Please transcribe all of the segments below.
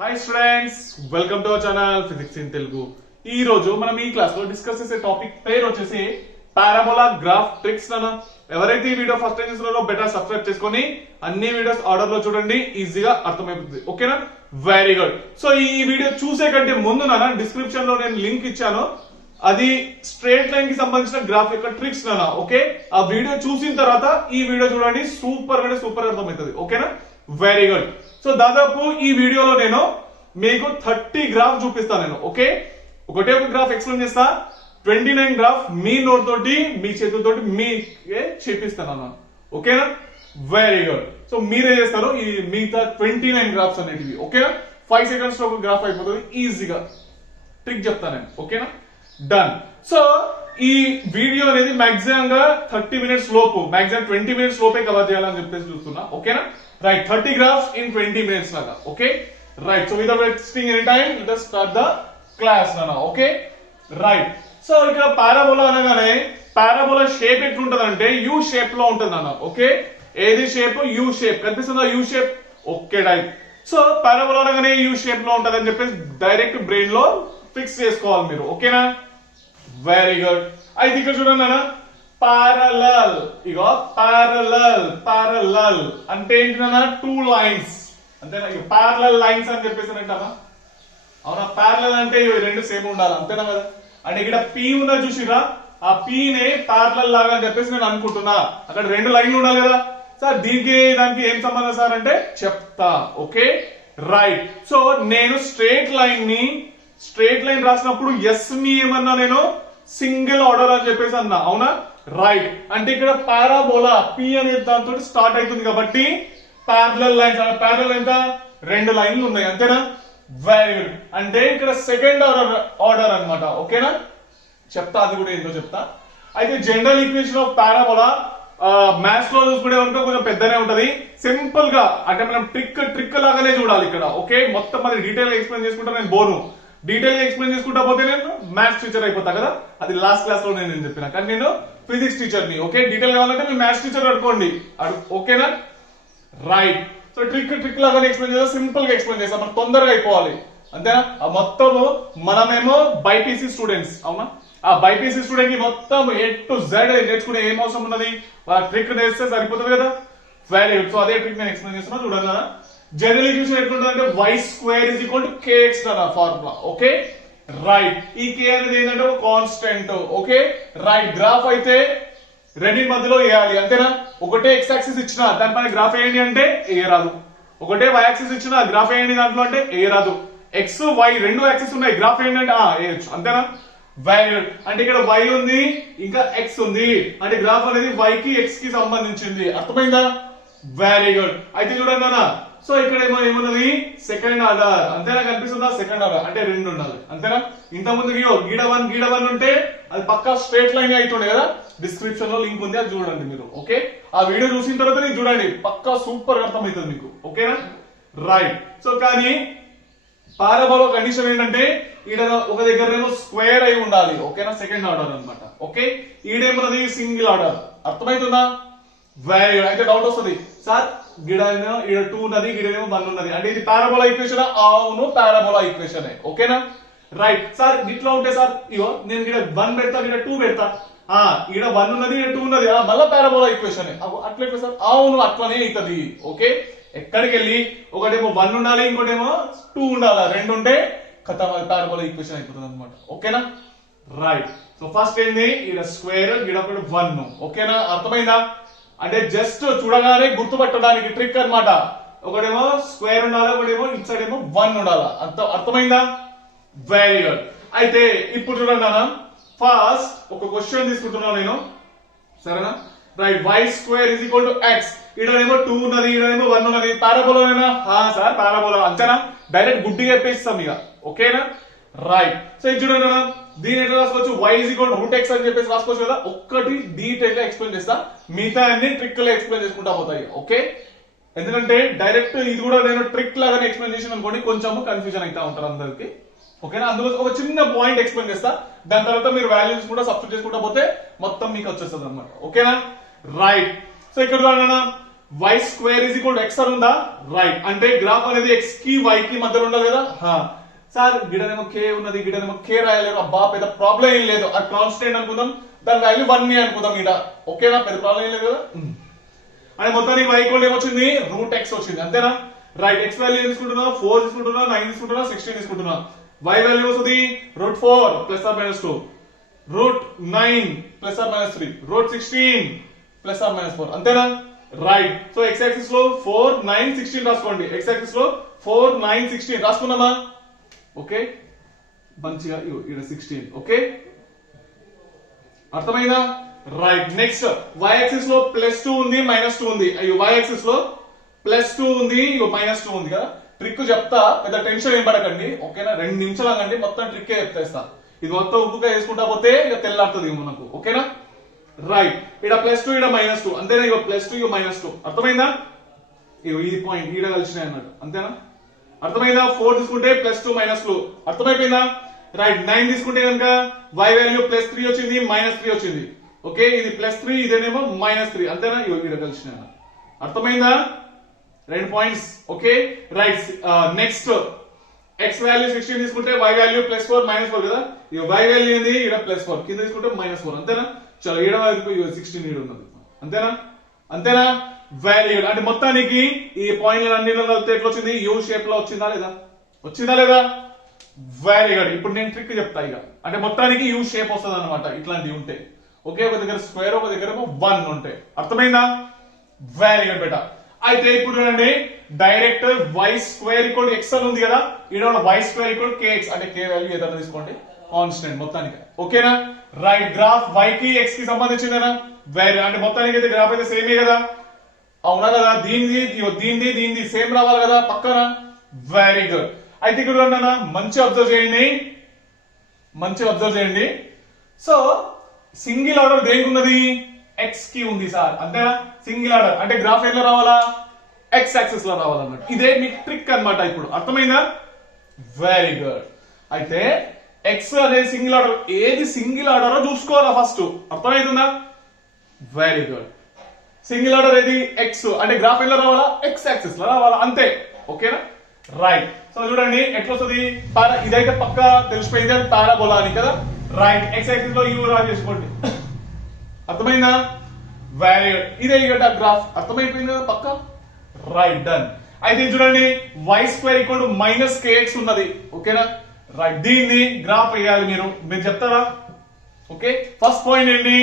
Hi students, welcome to our channel physics in Telugu. ఈ రోజు మనం ఈ క్లాస్ లో డిస్కస్ చేసే టాపిక్ పేరు వచ్చేసి పారాబోలా గ్రాఫ్ ట్రిక్స్ అన్న. ఎవరైతే ఈ వీడియో ఫస్ట్ టైం చూస్తున్నారో బెటర్ సబ్స్క్రైబ్ చేసుకొని అన్ని వీడియోస్ ఆర్డర్ లో చూడండి, ఈజీగా అర్థమైపోతుంది. ఓకేనా? Very good. సో ఈ వీడియో చూసే కంటే ముందు నాన్న డిస్క్రిప్షన్ లో నేను లింక్ ఇచ్చాను, అది స్ట్రేట్ లైన్ కి సంబంధించిన గ్రాఫ్ యొక్క ట్రిక్స్ నాన్న. ఓకే, ఆ వీడియో చూసిన తర్వాత ఈ వీడియో చూడండి, సూపర్ అంటే సూపర్ అర్థమవుతుంది. ఓకేనా? Very good. సో దాదాపు ఈ వీడియోలో నేను మీకు 30 గ్రాఫ్ చూపిస్తాను నేను. ఓకే, ఒకటే ఒక గ్రాఫ్ ఎక్స్ప్లెయిన్ చేస్తా, 29 గ్రాఫ్ మీ నోట్ తోటి మీ చేతులతోటి మీకే చేపిస్తాను అన్న. ఓకేనా? Very good. సో మీరే చేస్తారు ఈ మిగతా 29 గ్రాఫ్స్ అనేటివి. ఓకేనా? 5 సెకండ్స్ లో ఒక గ్రాఫ్ అయిపోతుంది, ఈజీగా ట్రిక్ చెప్తాను నేను. ఓకేనా? డన్. సో ఈ వీడియో అనేది మాక్సిమం గా 30 మినిట్స్ లోపు, మాక్సిమం 20 మినిట్స్ లోపే కవర్ చేయాలని చెప్పేసి చూస్తున్నా. ఓకేనా? రైట్, 30 గ్రాఫ్స్ ఇన్ 20 మినిట్స్ లాగా. Okay, right. So without wasting any time let us start the class నాన్న. Okay, right. సో ఇక్కడ పారాబోలా అనగానే పారాబోలా షేప్ ఎట్లుంటది అంటే యూ షేప్ లో ఉంటది నాన్న. ఓకే, ఏది షేప్? U shape. కనిపిస్తుందా U shape? Okay, right. So parabola అనగానే యూ షేప్ లో ఉంటది అని చెప్పేసి డైరెక్ట్ బ్రెయిన్ లో ఫిక్స్ చేసుకోవాలి మీరు. ఓకేనా? Very good. అయితే ఇక్కడ చూడండి నాన్న, పారలల్. ఇగో పారలల్, పారలల్ అంటే ఏంటన్నా? 2 లైన్స్ అంతేనా? ఇక పారలల్ లైన్స్ అని చెప్పేసి అంటామా? అవునా? పారలల్ అంటే ఇవి రెండు సేమ్ ఉండాలి, అంతేనా కదా? అంటే ఇక్కడ పి ఉన్నా చూసిరా, ఆ పి నే పారలల్ లాగా అని చెప్పేసి నేను అనుకుంటున్నా. అక్కడ 2 లైన్లు ఉండాలి కదా సార్, దీనికి దానికి ఏం సంబంధం సార్ అంటే చెప్తా. Okay, right. సో నేను స్ట్రేట్ లైన్ రాసినప్పుడు ఎస్ ని ఏమన్నా నేను సింగిల్ ఆర్డర్ అని చెప్పేసి అన్నా, అవునా? రైట్. అంటే ఇక్కడ పారాబోలా పి అనే దాంతో స్టార్ట్ అవుతుంది కాబట్టి పారలల్ లైన్స్. పారలల్ ఎంత? 2 లైన్లు ఉన్నాయి, అంతేనా? Very good. అంటే ఇక్కడ సెకండ్ ఆర్డర్ అన్నమాట. ఓకేనా? చెప్తా, అది కూడా ఏంటో చెప్తా. అయితే general equation of parabola maths లో చూసుకునే వరకు కొంచెం పెద్దనే ఉంటది. సింపుల్ గా అంటే మనం ట్రిక్ లాగానే చూడాలి ఇక్కడ. ఓకే, మొత్తం అది డీటెయిల్ గా ఎక్స్ప్లెయిన్ చేసుకుంటా నేను బోను. డీటెయిల్ గా ఎక్స్ప్లెయిన్ చేసుకుంటా పోతే నేను మ్యాథ్స్ టీచర్ అయిపోతా కదా, అది లాస్ట్ క్లాస్ లో నేను చెప్పిన. కానీ నేను ఫిజిక్స్ టీచర్ ని. ఓకే, డీటెయిల్ కావాలంటే మీరు మ్యాథ్స్ టీచర్ అడుకోండి. ఓకేనా? రైట్. సో ట్రిక్ లాగానే ఎక్స్ప్లెయిన్ చేస్తా, సింపుల్ గా ఎక్స్ప్లెయిన్ చేస్తా, మనకు తొందరగా అయిపోవాలి, అంతేనా? ఆ మొత్తము మనమేమో బైపీసీ స్టూడెంట్స్, అవునా? ఆ బైపీసీ స్టూడెంట్ కి మొత్తం ఏ టు జెడ్ నేర్చుకునే ఏం అవసరం ఉన్నది? ట్రిక్ నేర్స్తే సరిపోతుంది కదా. Very good. సో అదే ట్రిక్ నేను ఎక్స్ప్లెయిన్ చేస్తున్నా, చూడండి. జనరల్ ఈక్వేషన్ ఎట్లుంటుందంటే y square is equal to kx అన్న ఫార్ములా. Okay, right. ఈ k అనేది ఏంటంటే ఒక కాన్స్టెంట్. Okay, right. గ్రాఫ్ అయితే రెండింటి మధ్యలో వేయాలి, అంతేనా? ఒకటే x యాక్సిస్ ఇచ్చిన దానిపైన గ్రాఫ్ వేయండి అంటే వేయరాదు, ఒకటే y యాక్సిస్ ఇచ్చిన గ్రాఫ్ వేయండి దాంట్లో అంటే వేయరాదు. x y రెండు యాక్సిస్ ఉన్నాయి, గ్రాఫ్ వేయండి అంటే వేయచ్చు, అంతేనా? Very good. అంటే ఇక్కడ y ఉంది ఇంకా x ఉంది, అంటే గ్రాఫ్ అనేది y కి x కి సంబంధించింది. అర్థమైందా? Very good. అయితే చూడండి అన్న, సో ఇక్కడ ఏమన్నది? సెకండ్ ఆర్డర్, అంతేనా? కనిపిస్తుందా? సెకండ్ ఆర్డర్ అంటే 2 ఉండాలి, అంతేనా? ఇంత ముందు గీడ వన్ ఉంటే అది పక్కా స్ట్రేట్ లైన్ అవుతుండే కదా. డిస్క్రిప్షన్ లో లింక్ ఉంది, అది చూడండి మీరు. ఓకే, ఆ వీడియో చూసిన తర్వాత మీరు చూడండి, పక్కా సూపర్ అర్థమవుతుంది మీకు. ఓకేనా? రైట్. సో కానీ పారాబోలా కండిషన్ ఏంటంటే ఈడ ఒక దగ్గరేమో స్క్వేర్ అయి ఉండాలి. ఓకేనా? సెకండ్ ఆర్డర్ అన్నమాట. ఓకే, ఈడేమన్నది? Single order. అర్థమవుతుందా? Very good. అయితే డౌట్ వస్తుంది, సార్ గిడేమో ఈడ 2 ఉన్నది, గిడేమో 1 ఉన్నది, అంటే ఇది పారాబోలా ఈక్వేషన్? అవును, పారాబోలా ఈక్వేషన్. ఓకేనా? రైట్. సార్ ఇట్లా ఉంటే సార్ ఇగో నేను గిడ 1 పెడతా, గిడ 2 పెడతా, ఈడ 1 ఉన్నది, ఈడ 2 ఉన్నది, మళ్ళా పారాబోలా ఈక్వేషన్. అట్లా ఎట్లా సార్? అవును, అట్లనే అవుతుంది. ఓకే, ఎక్కడికి వెళ్ళి ఒకటేమో 1 ఉండాలి, ఇంకోటేమో 2 ఉండాలి, 2 ఉంటే ఖతం, పారాబోలా ఈక్వేషన్ అయిపోతుంది అనమాట. ఓకేనా? రైట్. సో ఫస్ట్ ఏంది? ఈడ స్క్వేర్, గిడ ఒకటి 1. ఓకేనా? అర్థమైందా? అంటే జస్ట్ చూడగానే గుర్తుపట్టడానికి ట్రిక్ అన్నమాట. ఒకటేమో స్క్వేర్ ఉండాలి, ఒకటేమో ఇట్ సైడ్ ఏమో 1 ఉండాలి. అర్థమైందా? Very good. అయితే ఇప్పుడు చూడండి అన్న, ఫస్ట్ ఒక క్వశ్చన్ తీసుకుంటున్నాను నేను, సరేనా? Right. y square is equal to x. ఈడనేమో 2 ఉన్నది, ఈడనేమో 1 ఉన్నది, పారాబోలానేనా? సార్ పారాబోలా, అంతేనా? డైరెక్ట్ గుడ్డిగా చెప్పేస్తాం ఇక. ఓకేనా? రైట్. సో ఇది చూడండి అన్న, దీని ఎట్లా రాసుకోవచ్చు? y is equal to root x అని చెప్పేసి రాసుకోవచ్చు కదా. ఒక్కటి డీటెయిల్ గా ఎక్స్ప్లెయిన్ చేస్తా, మిగతా అన్ని ట్రిక్ లో ఎక్స్ప్లెయిన్ చేసుకుంటా పోతాయి. ఓకే, ఎందుకంటే డైరెక్ట్ ఇది కూడా నేను ట్రిక్ లాగానే ఎక్స్ప్లెయిన్ చేసిన అనుకోండి, కొంచెం కన్ఫ్యూజన్ అవుతా ఉంటారు అందరికి. ఓకేనా? అందులో ఒక చిన్న పాయింట్ ఎక్స్ప్లెయిన్ చేస్తా, దాని తర్వాత మీరు వాల్యూస్ కూడా సబ్స్టిట్యూట్ చేసుకుంటా పోతే మొత్తం మీకు వచ్చేస్తుంది అనమాట. ఓకేనా? రైట్. సో ఇక్కడ చూడండి, y square is equal to x అని ఉందా? రైట్. అంటే గ్రాఫ్ అనేది ఎక్స్ కి వై కి మధ్యలో ఉండాలి కదా. సార్ గిడనేమో కే ఉన్నది, గిడనేమో కే రాయలేదు, అబ్బా పెద్ద ప్రాబ్లం ఏం లేదు, అది కాన్స్టెంట్ అనుకుందాం, దాని వాల్యూ 1 అనుకుందాం ఇక్కడ. ఓకేనా, పెద్ద ప్రాబ్లం ఏం లేదు కదా. అంటే మొత్తానికి వై ఈక్వల్ ఏమొచ్చింది? రూట్ ఎక్స్ వచ్చింది, అంతేనా? రైట్. ఎక్స్ వాల్యూ తీసుకుంటున్నా, 4 తీసుకుంటున్నా, 9 తీసుకుంటున్నా, 16 తీసుకుంటున్నా. వై వాల్యూ వస్తుంది root 4 plus r minus 2, root 9 plus r minus 3, root 16 plus r minus 4, అంతేనా? రైట్. సో ఎక్స్ యాక్సిస్ లో 4, 9, 16 రాసుకోండి. ఎక్స్ యాక్సిస్ లో 4, 9, 16 రాసుకున్నామా? ఓకే, మంచిగా ఇక్కడ 16. ఓకే, అర్థమైందా? రైట్. నెక్స్ట్ వై యాక్సిస్ లో +2 ఉంది, -2 ఉంది. అయ్యో, వై యాక్సిస్ లో +2 ఉంది, -2 ఉంది కదా. ట్రిక్ చెప్తా, పెద్ద టెన్షన్ ఏం పడకండి. ఓకేనా, 2 నిమిషాలు అండి, మొత్తం ట్రిక్ చెప్తేస్తా. ఇది మొత్తం ఉప్పుగా వేసుకుంటా పోతే ఇక తెల్లాడుతుంది మనకు. ఓకేనా, రైట్. ఇక్కడ +2, ఇక్కడ -2, అంతేనా? ఇక +2, ఇక -2, అర్థమైందా? ఇగో ఈ పాయింట్ ఈడ కలిసినాయి అన్నట్టు, అంతేనా? అర్థమైందా? 4 తీసుకుంటే +2 -2, అర్థమైపోయిందా? రైట్. 9 తీసుకుంటే కనుక y వాల్యూ +3 వచ్చింది, -3 వచ్చింది. ఓకే, ఇది +3, ఇదేనేమో -3, అంతేనా? ఇగో ఈడ కలిసినాయి, అర్థమైందా? 2 points. Okay, right. Next x value 16 తీసుకుంటే y వాల్యూ +4 -4 కదా. ఇగో y వాల్యూ ఏంది? ఈడ +4, కింద తీసుకుంటే -4, అంతేనా? చలో, ఈడ వరకు 16 ఈడ ఉన్నది, అంతేనా? అంతేనా? Very good. అంటే మొత్తానికి ఈ పాయింట్ అన్నిటిలో కలిపితే ఎట్లా వచ్చింది? యూ షేప్ లో వచ్చిందా లేదా? వచ్చిందా లేదా? Very good. ఇప్పుడు నేను ట్రిక్ చెప్తా ఇక. అంటే మొత్తానికి యూ షేప్ వస్తుంది అనమాట ఇట్లాంటివి ఉంటే. ఓకే, ఒక దగ్గర స్క్వేర్, ఒక దగ్గర 1 ఉంటాయి, అర్థమైందా? వెరీ గుడ్ బేటా. అయితే ఇప్పుడు చూడండి, direct y square equal x అని ఉంది కదా. ఇక్కడ వై స్క్వేర్ ఈక్వల్ కేఎక్స్, అంటే కే వాల్యూ ఏదైనా తీసుకోండి, కాన్స్టెంట్ మొత్తానికి. ఓకేనా, రైట్. గ్రాఫ్ వై కి ఎక్స్ కి సంబంధించిందేనా? వెరీ. అంటే మొత్తానికి అయితే గ్రాఫ్ అయితే సేమే కదా, అవునా కదా? దీనిది దీనిది దీనిది సేమ్ రావాలి కదా పక్కన. Very good. అయితే ఇక్కడ మంచి అబ్జర్వ్ చేయండి, మంచి అబ్జర్వ్ చేయండి. సో సింగిల్ ఆర్డర్ దేనికి ఉన్నది? ఎక్స్ కి ఉంది సార్, అంతేనా? సింగిల్ ఆర్డర్ అంటే గ్రాఫ్ ఎలా రావాలా? ఎక్స్ యాక్సిస్ లో రావాలన్నట్టు. ఇదే మీకు ట్రిక్ అన్నమాట. ఇప్పుడు అర్థమైందా? Very good. అయితే ఎక్స్ అనేది సింగిల్ ఆర్డర్, ఏది సింగిల్ ఆర్డర్ చూసుకోవాలా ఫస్ట్, అర్థమవుతుందా? Very good. సింగిల్ ఆర్డర్ ఏది? ఎక్స్, అంటే గ్రాఫ్ ఎలా రావాలా? ఎక్స్ యాక్సిస్ లో రావాలా, అంతే. ఓకేనా, రైట్. సో చూడండి ఎట్లా వస్తుంది. ఇదైతే పక్కా తెలిసిపోయింది, అది పారాబోలా అని కదా. రైట్. ఎక్స్ యాక్సిస్ లో యూ రా చేసుకోండి, అర్థమైందా? Very good. ఇదే ఇక గ్రాఫ్, అర్థమైపోయింది కదా పక్కా. Right, done. అయితే చూడండి, y square equal to -kx ఉన్నది. ఓకేనా, రైట్. దీన్ని గ్రాఫ్ వేయాలి, మీరు చెప్తారా? ఓకే, ఫస్ట్ పాయింట్ ఏంటి?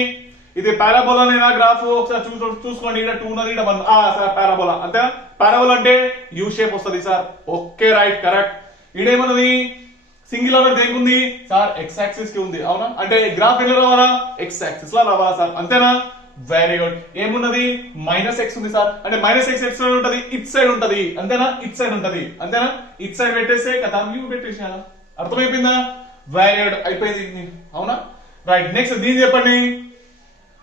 ఇది పారాబోలా నేనా? గ్రాఫ్ ఒకసారి చూసుకోండి. ఇక్కడ 2 ఉన్నది, ఇక్కడ 1. సార్ పారాబోలా, అంతేనా? పారాబోలా అంటే యూ షేప్ వస్తుంది సార్. Okay, right, correct. ఇదేమన్నది? సింగిల్ ఆర్డర్ దేనికి ఉంది సార్? ఎక్స్ యాక్సిస్ కి ఉంది, అవునా? అంటే గ్రాఫ్ ఎలా రావాలా? ఎక్స్ యాక్సిస్ లో రావాలా సార్, అంతేనా? Very good. ఏమున్నది? -x ఉంది సార్, అంటే -x ఎక్స్ సైడ్ ఉంటది, ఇట్ సైడ్ ఉంటది, అంతేనా? ఇట్ సైడ్ ఉంటది, అంతేనా? ఇట్ సైడ్ పెట్టేస్తే కదా యూ పెట్టేసేయాలా, అర్థమైపోయిందా? వెరీ గుడ్, అయిపోయింది, అవునా? రైట్. నెక్స్ట్ దీన్ని చెప్పండి.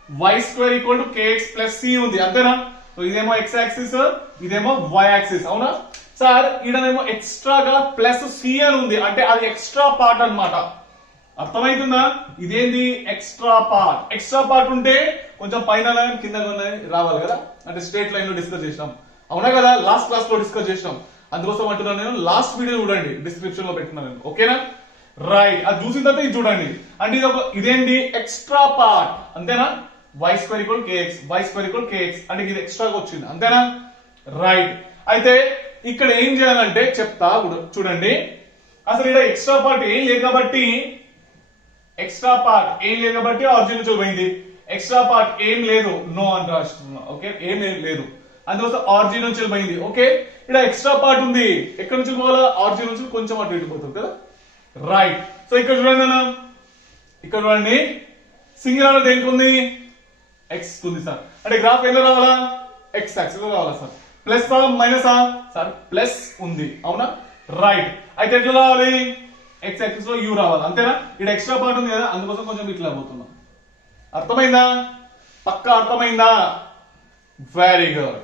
Y square equal to k x plus c ఉంది, అంతేనా? సో ఇదేమో ఎక్స్ యాక్సిస్, ఇదేమో వై యాక్సిస్, అవునా? సార్ ఈడనేమో ఎక్స్ట్రాగా ప్లస్ సి అని ఉంది, అంటే అది ఎక్స్ట్రా పార్ట్ అన్నమాట, అర్థమైతుందా? ఇదేంది? Extra part. ఎక్స్ట్రా పార్ట్ ఉంటే కొంచెం పైన కింద రావాలి కదా, అంటే స్ట్రేట్ లైన్ లో డిస్కస్ చేసినాం, అవునా కదా? లాస్ట్ క్లాస్ లో డిస్కస్ చేసినాం, అందుకోసం అంటున్నాను నేను. లాస్ట్ వీడియో చూడండి, డిస్క్రిప్షన్ లో పెట్టినాను నేను. ఓకేనా, రైట్. అది చూసిన తర్వాత ఇది చూడండి. అంటే ఇదేంటి? ఎక్స్ట్రా పార్ట్, అంతేనా? Y square equal k x, y square equal k x, అంటే ఇది ఎక్స్ట్రాగా వచ్చింది, అంతేనా? రైట్. అయితే ఇక్కడ ఏం చేయాలంటే చెప్తా చూడండి. అసలు ఇక్కడ ఎక్స్ట్రా పార్ట్ ఏం లేదు కాబట్టి, ఆరిజిన్ నుంచి పోయింది. ఎక్స్ట్రా పార్ట్ ఏం లేదు, నో అని రాస్తున్నా. ఓకే, ఏం లేదు, అందుకోసం ఆరిజిన్ నుంచి పోయింది. ఓకే, ఇక్కడ ఎక్స్ట్రా పార్ట్ ఉంది, ఎక్కడి నుంచి పోవాలా? ఆరిజిన్ నుంచి కొంచెం అటు ఇటు పోతుంది కదా. రైట్. సో ఇక్కడ చూడండి అన్న, ఇక్కడ చూడండి, సింగిల్ ఆర్డర్ దేనికి ఉంది? ఎక్స్ ఉంది సార్, అంటే గ్రాఫ్ ఎలా రావాలా? ఎక్స్ యాక్సిస్ లో రావాలా sir? Plus minus sir? Plus ఉంది, అవునా? రైట్. అయితే ఎట్లా రావాలి? ఎక్స్ యాక్సిస్ లో యూ రావాలి, అంతేనా? ఇక్కడ ఎక్స్ట్రా పార్ట్ ఉంది కదా, అందుకోసం కొంచెం ఇట్లా పోతున్నాం, అర్థమైందా? పక్కా అర్థమైందా? Very good.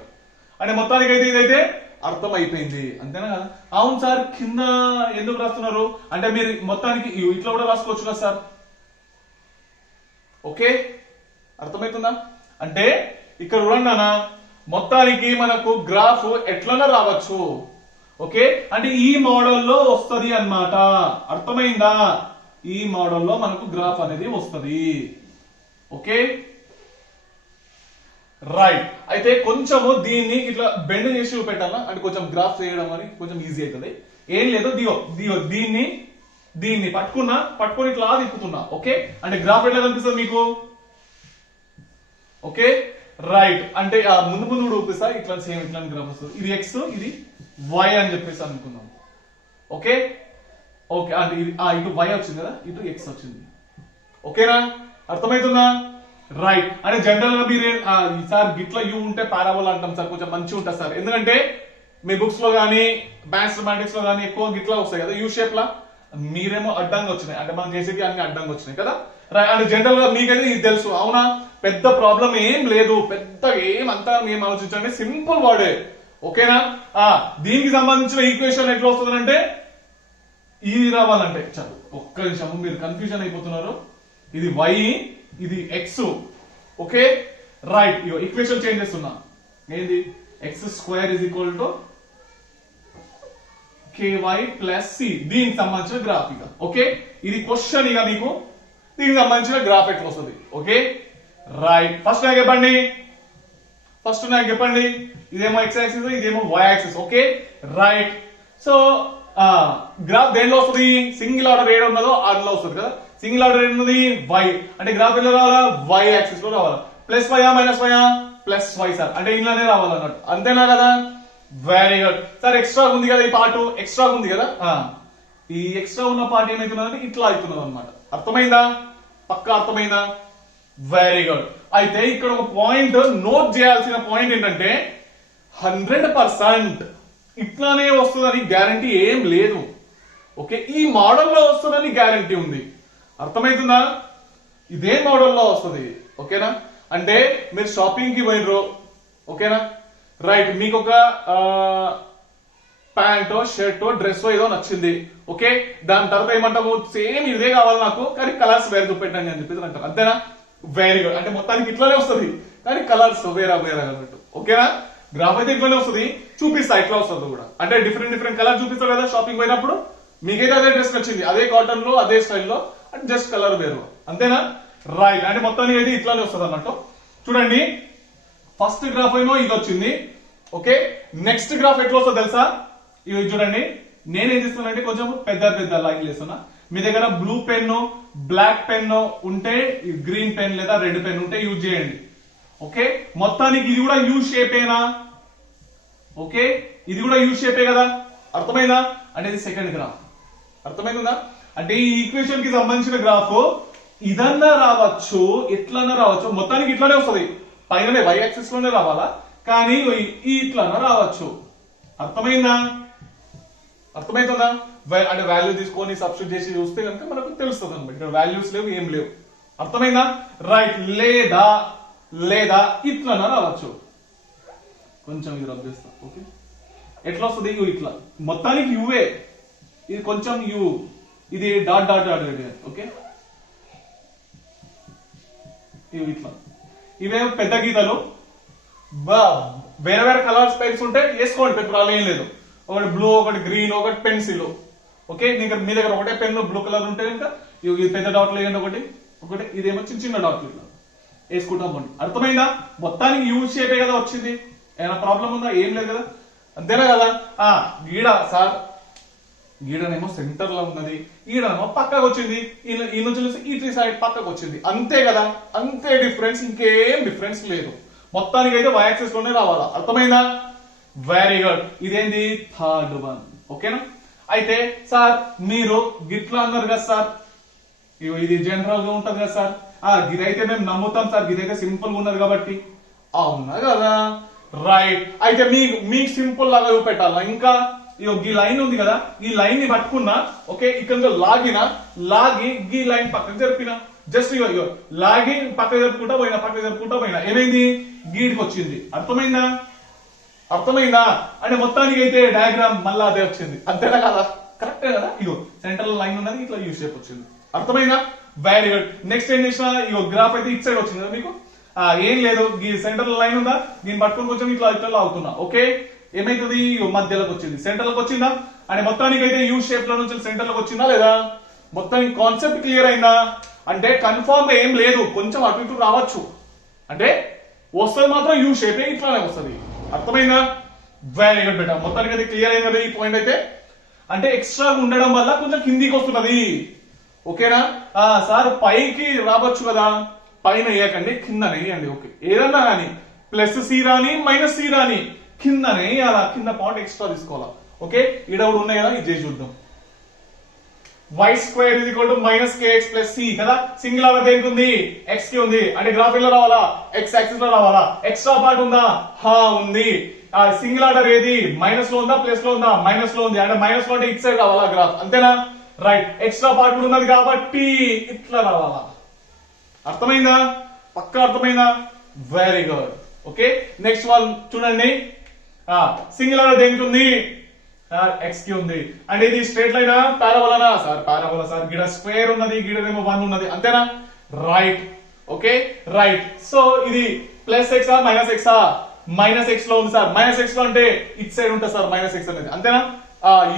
అంటే మొత్తానికి అయితే ఇదైతే అర్థమైపోయింది, అంతేనా కదా? అవును సార్, కింద ఎందుకు రాస్తున్నారు అంటే మీరు మొత్తానికి ఇట్లా కూడా రాసుకోవచ్చు కదా సార్. ఓకే, అర్థమవుతుందా? అంటే ఇక్కడ చూడండి అన్న, మొత్తానికి మనకు గ్రాఫ్ ఎట్లన్నా రావచ్చు. ఓకే, అంటే ఈ మోడల్లో వస్తది అన్నమాట. అర్థమైందా? ఈ మోడల్లో మనకు గ్రాఫ్ అనేది వస్తది. Okay right. అయితే కొంచెము దీన్ని ఇట్లా బెండ్ చేసి చూపెట్టాలా, అంటే కొంచెం గ్రాఫ్ చేయడం అని కొంచెం ఈజీ అవుతుంది. ఏం లేదు, దిగో దిగో దీన్ని పట్టుకొని ఇట్లా తిప్పుతున్నా. ఓకే, అంటే గ్రాఫ్ ఎట్లా కనిపిస్తుంది మీకు? Okay right. అంటే ముందు కూడా చూపిస్తా, ఇట్లా సేమ్ ఇట్లా గ్రాఫ్ వస్తుంది. ఇది ఎక్స్, ఇది వై అని చెప్పేసి అనుకున్నాం. ఓకే ఓకే, అంటే ఇది ఇటు వై వచ్చింది కదా, ఇటు ఎక్స్ వచ్చింది. ఓకేనా, అర్థమవుతుందా? రైట్. అంటే జనరల్ గా మీరు సార్ గిట్లా యూ ఉంటే పారాబోలా అంటాం సార్, కొంచెం మంచిగా ఉంటుంది సార్. ఎందుకంటే మీ బుక్స్ లో గానీ మ్యాథమెటిక్స్ లో గానీ ఎక్కువ గిట్లా వస్తాయి కదా యూ షేప్ లా, మీరేమో అడ్డంగా వచ్చినాయి. అంటే మనం చేసేది అన్ని అడ్డంగా వచ్చినాయి కదా. అంటే జనరల్ గా మీకైతే ఇది తెలుసు, అవునా? పెద్ద ప్రాబ్లం ఏం లేదు, పెద్ద ఏమంతా ఏం ఆలోచించండి, సింపుల్ వర్డే. ఓకేనా? దీనికి సంబంధించిన ఈక్వేషన్ ఎట్లా వస్తుందంటే ఇది రావాలంటే చదువు ఒక్క నిమిషం, మీరు కన్ఫ్యూజన్ అయిపోతున్నారు. ఇది వై, ఇది x. Okay right. Equation change చేస్తున్నా. ఏంది? X square is equal to KY plus c. దీనికి సంబంధించిన గ్రాఫ్ ఇక. ఓకే, ఇది క్వశ్చన్ ఇక మీకు. దీనికి సంబంధించిన గ్రాఫ్ ఎట్లా వస్తుంది? Okay right. ఫస్ట్ నాకు చెప్పండి, ఇదేమో ఎక్స్ యాక్సిస్, ఇదేమో y axis. Okay right. So graph దేనిలో వస్తుంది? సింగిల్ ఆర్డర్ ఏడు ఉన్నదో అందులో వస్తుంది కదా. సింగిల్ ఆర్డర్ ఏడున్నది వై, అంటే గ్రాఫ్ ఎలా రావాలా? వై యాక్సిస్ లో రావాలా. Plus y minus y? Plus y sir, అంటే ఇంట్లోనే రావాలన్నట్టు. అంతేనా కదా? Very good sir. ఎక్స్ట్రా ఉంది కదా, ఈ పార్ట్ ఎక్స్ట్రా ఉంది కదా, ఈ ఎక్స్ట్రా ఉన్న పార్ట్ ఏమైతున్నదంటే ఇట్లా అవుతున్నది అనమాట. అర్థమైందా? పక్కా అర్థమైందా? Very good. అయితే ఇక్కడ ఒక పాయింట్ నోట్ చేయాల్సిన పాయింట్ ఏంటంటే 100% ఇట్లానే వస్తుందని గ్యారంటీ ఏం లేదు. ఓకే, ఈ మోడల్లో వస్తుందని గ్యారంటీ ఉంది. అర్థమవుతుందా? ఇదే మోడల్లో వస్తుంది. ఓకేనా? అంటే మీరు షాపింగ్ కి పోయినరు. ఓకేనా రైట్. మీకు ఒక ప్యాంటో షర్టో డ్రెస్ ఏదో నచ్చింది. ఓకే, దాని తర్వాత ఏమంటాము? సేమ్ ఇదే కావాలి నాకు, కానీ కలర్స్ వేరే చూపెట్టండి అని చెప్పేసి అంటారు. అంతేనా? Very good. అంటే మొత్తానికి ఇట్లానే వస్తుంది, కానీ కలర్స్ వేరే అన్నట్టు. ఓకేనా? గ్రాఫ్ అయితే ఇట్లానే వస్తుంది, చూపిస్తా ఇట్లా వస్తుంది కూడా. అంటే డిఫరెంట్ కలర్ చూపిస్తారు కదా షాపింగ్ పోయినప్పుడు. మీకైతే అదే డ్రెస్ నచ్చింది, అదే కాటన్ లో, అదే స్టైల్లో, అంటే జస్ట్ కలర్ వేరు. అంతేనా? రైట్. అంటే మొత్తానికి అయితే ఇట్లానే వస్తుంది అన్నట్టు. చూడండి, ఫస్ట్ గ్రాఫ్ ఏమో ఇది వచ్చింది. ఓకే, నెక్స్ట్ గ్రాఫ్ ఎట్లా వస్తుందో తెలుసా? ఇవి చూడండి, నేనేం చేస్తున్నానంటే కొంచెం పెద్ద లైన్ వేస్తున్నా. మీ దగ్గర బ్లూ పెన్, బ్లాక్ పెన్ ఉంటే, గ్రీన్ పెన్ లేదా రెడ్ పెన్ ఉంటే యూజ్ చేయండి. ఓకే, మొత్తానికి ఇది కూడా యూ షేపేనా? ఓకే, ఇది కూడా యూ షేపే కదా. అర్థమైందా? అంటే ఇది సెకండ్ గ్రాఫ్. అర్థమైందా? అంటే ఈ ఈక్వేషన్ కి సంబంధించిన గ్రాఫ్ ఇదన్నా రావచ్చు, ఎట్లన్నా రావచ్చు. మొత్తానికి ఇట్లానే వస్తుంది, పైననే వై యాక్సిస్ లోనే రావాలా, కానీ ఇట్లన్నా రావచ్చు. అర్థమైందా? అర్థమవుతుందా? అంటే వాల్యూ తీసుకొని సబ్స్టిట్యూట్ చేసి చూస్తే కనుక మనకు తెలుస్తుంది అనమాట. ఇక్కడ వాల్యూస్ లేవు, ఏం లేవు. అర్థమైందా? రైట్. లేదా ఇట్లన్నా రావచ్చు. కొంచెం ఇది రబ్ చేస్తా. ఓకే, ఎట్లా వస్తుంది? ఇట్లా మొత్తానికి యువే, ఇది కొంచెం యు, ఇది డాట్ డాట్ డాట్. ఓకే, ఇట్లా ఇవే పెద్ద గీతలు. వేరే కలర్స్ పెన్స్ ఉంటే వేసుకోండి, పెట్టుకోవాలి, ఏం లేదు. ఒకటి బ్లూ, ఒకటి గ్రీన్, ఒకటి పెన్సిల్. ఓకే, మీ దగ్గర ఒకటే పెన్ బ్లూ కలర్ ఉంటే కనుక ఇది పెద్ద డాట్లు వేయండి. ఒకటి ఇదేమో చిన్న డాట్లు ఇట్లా వేసుకుంటాం. అర్థమైందా? మొత్తానికి యూ షేపే కదా వచ్చింది. ఏమైనా ప్రాబ్లం ఉందా? ఏం లేదు కదా. అంతేనా కదా? గీడ సార్, గీడనేమో సెంటర్ లో ఉన్నది, ఈడనేమో పక్కకు వచ్చింది, ఈ నుంచి చూసి ఈ సైడ్ పక్కకు వచ్చింది. అంతే కదా, అంతే డిఫరెన్స్, ఇంకేం డిఫరెన్స్ లేదు. మొత్తానికి అయితే వై యాక్సిస్ లోనే రావాలా. అర్థమైందా? Very good. ఇదేంది? Third one. ఓకేనా? అయితే సార్ మీరు గిట్లా అన్నారు కదా సార్, ఇది జనరల్ గా ఉంటది కదా సార్, ఇదైతే మేము నమ్ముతాం సార్, ఇదైతే సింపుల్ గా ఉన్నది కాబట్టి. అవునా కదా? రైట్. అయితే మీకు సింపుల్ లాగా చూపెట్టాలా. ఇంకా ఈ లైన్ ఉంది కదా, ఈ లైన్ ని పట్టుకున్నా. ఓకే, ఇక్కడ లాగి ఈ లైన్ పక్కకు జరిపిన, జస్ట్ లాగి పక్కకు జరుపుకుంటా పోయినా ఏమైంది? గీడికి వచ్చింది. అర్థమైందా? అంటే మొత్తానికి అయితే డయాగ్రామ్ మళ్ళా అదే వచ్చింది. అంతేనా కదా? కరెక్టే కదా? సెంట్రల్ లైన్ ఉన్నది, ఇట్లా యూ షేప్ వచ్చింది. అర్థమైందా? Very good. నెక్స్ట్ ఏం చేసిన, గ్రాఫ్ అయితే ఇట్ సైడ్ వచ్చింది కదా మీకు. ఏం లేదు ఈ సెంటర్ లైన్ ఉందా, దీన్ని పట్టుకుని కొంచెం ఇట్లా ఇట్లా అవుతున్నా. ఓకే, ఏమైతుంది మధ్యలోకి వచ్చింది, సెంటర్ లోకి వచ్చిందా అంటే మొత్తానికి అయితే యూ షేప్ లో నుంచి సెంటర్ లోకి వచ్చిందా లేదా, మొత్తానికి కాన్సెప్ట్ క్లియర్ అయిందా అంటే కన్ఫర్మ్ గా ఏం లేదు, కొంచెం అటు ఇటు రావచ్చు అంటే వస్తుంది మాత్రం యూ షేప్ ఇట్లానే వస్తుంది. అర్థమైందా? వెరీ గుడ్ బెటా, మొత్తానికి అయితే క్లియర్ అయింది కదా ఈ పాయింట్ అయితే. అంటే ఎక్స్ట్రా ఉండడం వల్ల కొంచెం కిందికి వస్తున్నది. ఓకేనా సార్ పైకి రావచ్చు కదా, పైన వేయకండి కిందనే వేయండి. ఓకే, ఏదన్నా కానీ ప్లస్ సి రాని మైనస్ సి రాని కిందనే అలా కింద పాయింట్ ఎక్స్ట్రా తీసుకోవాలా. ఓకే, ఈడ కూడా ఉన్నాయి కదా, ఇది చేసి చూద్దాం. y square is equal to minus kx plus c కదా, సింగిల్ ఆర్డర్ దేనికి ఉంది, x కి ఉంది. అంటే గ్రాఫ్ లో రావాలా, x యాక్సిస్ లో రావాలా, ఎక్స్ట్రా పార్ట్ ఉందా, హా ఉంది. సింగిల్ ఆర్డర్ ఏది, మైనస్ లో ఉందా ప్లస్ లో ఉందా, మైనస్ లో ఉంది. అంటే మైనస్ లో అంటే ఇట్ సైడ్ రావాలా గ్రాఫ్, అంతేనా? రైట్, ఎక్స్ట్రా పార్ట్ కూడా ఉన్నది కాబట్టి ఇట్లా రావాలా. అర్థమైందా? పక్కా అర్థమైందా? Very good. Okay, next one చూడండి. సింగిల్ ఆర్డర్ దేనికి ఉంది, ఎక్స్ కి ఉంది. అంటే ఇది స్ట్రేట్ లైనా పారాబోలానా సార్, పారాబోలా సార్. గిడ స్క్వేర్ ఉన్నది, గిడేమో 1 ఉన్నది, అంతేనా? రైట్. ఓకే రైట్, సో ఇది ప్లస్ ఎక్సా మైనస్ ఎక్సా, మైనస్ ఎక్స్ లో ఉంది సార్. మైనస్ ఎక్స్ లో అంటే ఇట్ సైడ్ ఉంటుంది సార్ మైనస్ ఎక్స్ అనేది, అంతేనా?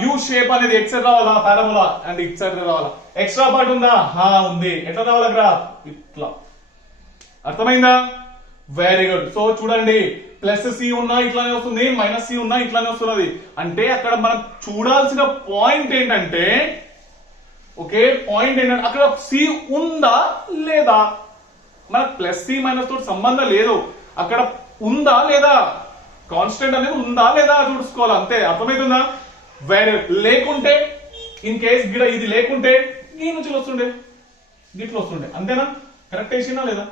యూ షేప్ అనేది ఎక్స్ సైడ్ రావాలా పారాబోలా, అండ్ ఇట్ సైడ్ రావాలా. ఎక్స్ట్రా పార్ట్ ఉందా, హా ఉంది. ఎట్లా రావాలా గ్రాఫ్, ఇట్లా. అర్థమైందా? Very good. సో చూడండి, ప్లస్ సి ఉన్నా ఇట్లానే వస్తుంది, మైనస్ సి ఉన్నా ఇట్లానే వస్తున్నది. అంటే అక్కడ మనం చూడాల్సిన పాయింట్ ఏంటంటే, ఓకే పాయింట్ ఏంటంటే అక్కడ సి ఉందా లేదా, మనకు ప్లస్ సి మైనస్ తోటి సంబంధం లేదు, అక్కడ ఉందా లేదా, కాన్స్టెంట్ అనేది ఉందా లేదా చూసుకోవాలి, అంతే. అర్థమవుతుందా? వెరీ లేకుంటే ఇన్ కేస్ గిడ ఇది లేకుంటే ఈ నుంచి వస్తుండే, గిట్లో వస్తుండే, అంతేనా? కరెక్ట్ వేసినా లేదా?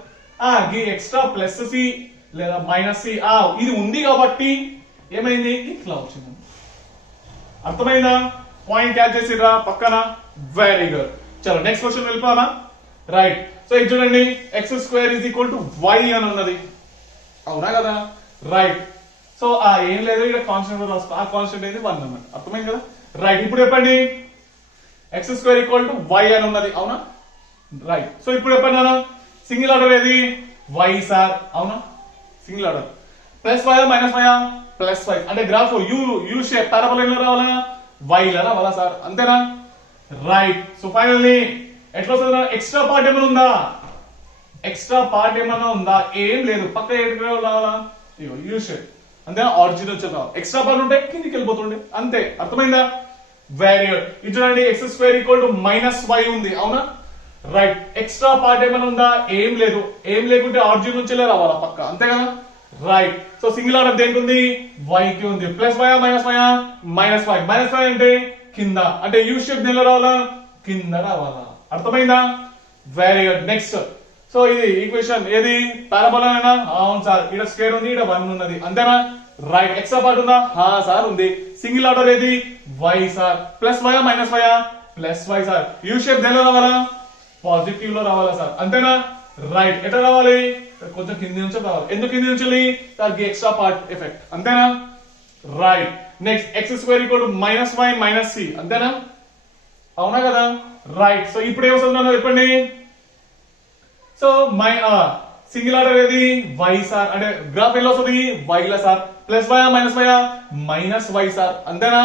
ఎక్స్ట్రా ప్లస్ సి లేదా మైనస్ సి, ఇది ఉంది కాబట్టి ఏమైంది, ఇట్లా వచ్చింది. అర్థమైందా? పాయింట్ క్యాచ్ చేసిర్రా పక్కన? Very good. చలో నెక్స్ట్ క్వశ్చన్ వెళ్ళిపోనా? రైట్, సో ఇది చూడండి, x square is equal to y అని ఉన్నది, అవునా కదా? రైట్, సో ఏం లేదు ఇక్కడ కాన్స్టెంట్ రాసుకో, ఆ కాన్స్టెంట్ అనేది 1 అన్నమాట. అర్థమైంది కదా? రైట్, ఇప్పుడు చెప్పండి x square equal to y అని ఉన్నది, అవునా? రైట్, సో ఇప్పుడు చెప్పండి సింగిల్ ఆర్డర్ ఏది, వై సార్, అవునా? Single order. Plus y minus y, plus y. అంటే గ్రాఫ్ యూ షేప్ పారాబోలా లో రావాలా, వై లో రావాలా సార్, అంతేనా? రైట్, సో ఫైనల్లీ ఎట్లా వస్తుంది? ఎక్స్ట్రా పార్ట్ ఏమైనా ఉందా, ఎక్స్ట్రా పార్ట్ ఏమైనా ఉందా, ఏం లేదు. పక్క రావాలా, యూ షేప్, అంతేనా? ఆరిజిన్ వచ్చే రావాలి. ఎక్స్ట్రా పార్ట్ ఉంటే కిందికి వెళ్ళిపోతుండే, అంతే. అర్థమైందా? Very good. ఇది చూడండి, x square equal to minus y ఉంది, అవునా? రైట్, ఎక్స్ట్రా పార్ట్ ఏమైనా ఉందా, ఏం లేదు. ఏం లేకుంటే ఆరిజిన్ నుంచి రావాలా పక్క, అంతే కదా? రైట్, సో సింగిల్ ఆర్డర్ దేనికి ఉంది, వై కి ఉంది. Plus y minus y, minus y. Minus y అంటే కింద, అంటే యూ షేప్ దేనిలో రావాలా, కింద రావాలా. అర్థమైందా? Very good. నెక్స్ట్, సో ఇది ఈక్వేషన్ ఏది, పారాబోలానా? అవును సార్. ఇక్కడ స్క్వేర్ ఉంది, ఇక్కడ 1 ఉన్నది, అంతేనా? రైట్, ఎక్స్ట్రా పార్ట్ ఉందా, సార్ ఉంది. సింగిల్ ఆర్డర్ ఏది, y sir. Plus y minus y, plus y sir. U shape దేనిలో రావాలా, పాజిటివ్ లో రావాలా సార్, అంతేనా? రైట్, ఎట్లా రావాలి, కొంచెం కింది నుంచి రావాలి. ఎందుకు కింది నుంచి, దానికి ఎక్స్ట్రా పార్ట్ ఎఫెక్ట్, అంతేనా? Right, next x square equal to minus y minus c, అంతేనా? అవునా కదా? రైట్, సో ఇప్పుడు ఏమవుతుందో చెప్పండి. సో సింగిల్ ఆర్డర్ ఏది, వై సార్. అంటే గ్రాఫ్ ఎలా వస్తుంది, వై లా sir. Plus y minus y, minus y sir, అంతేనా?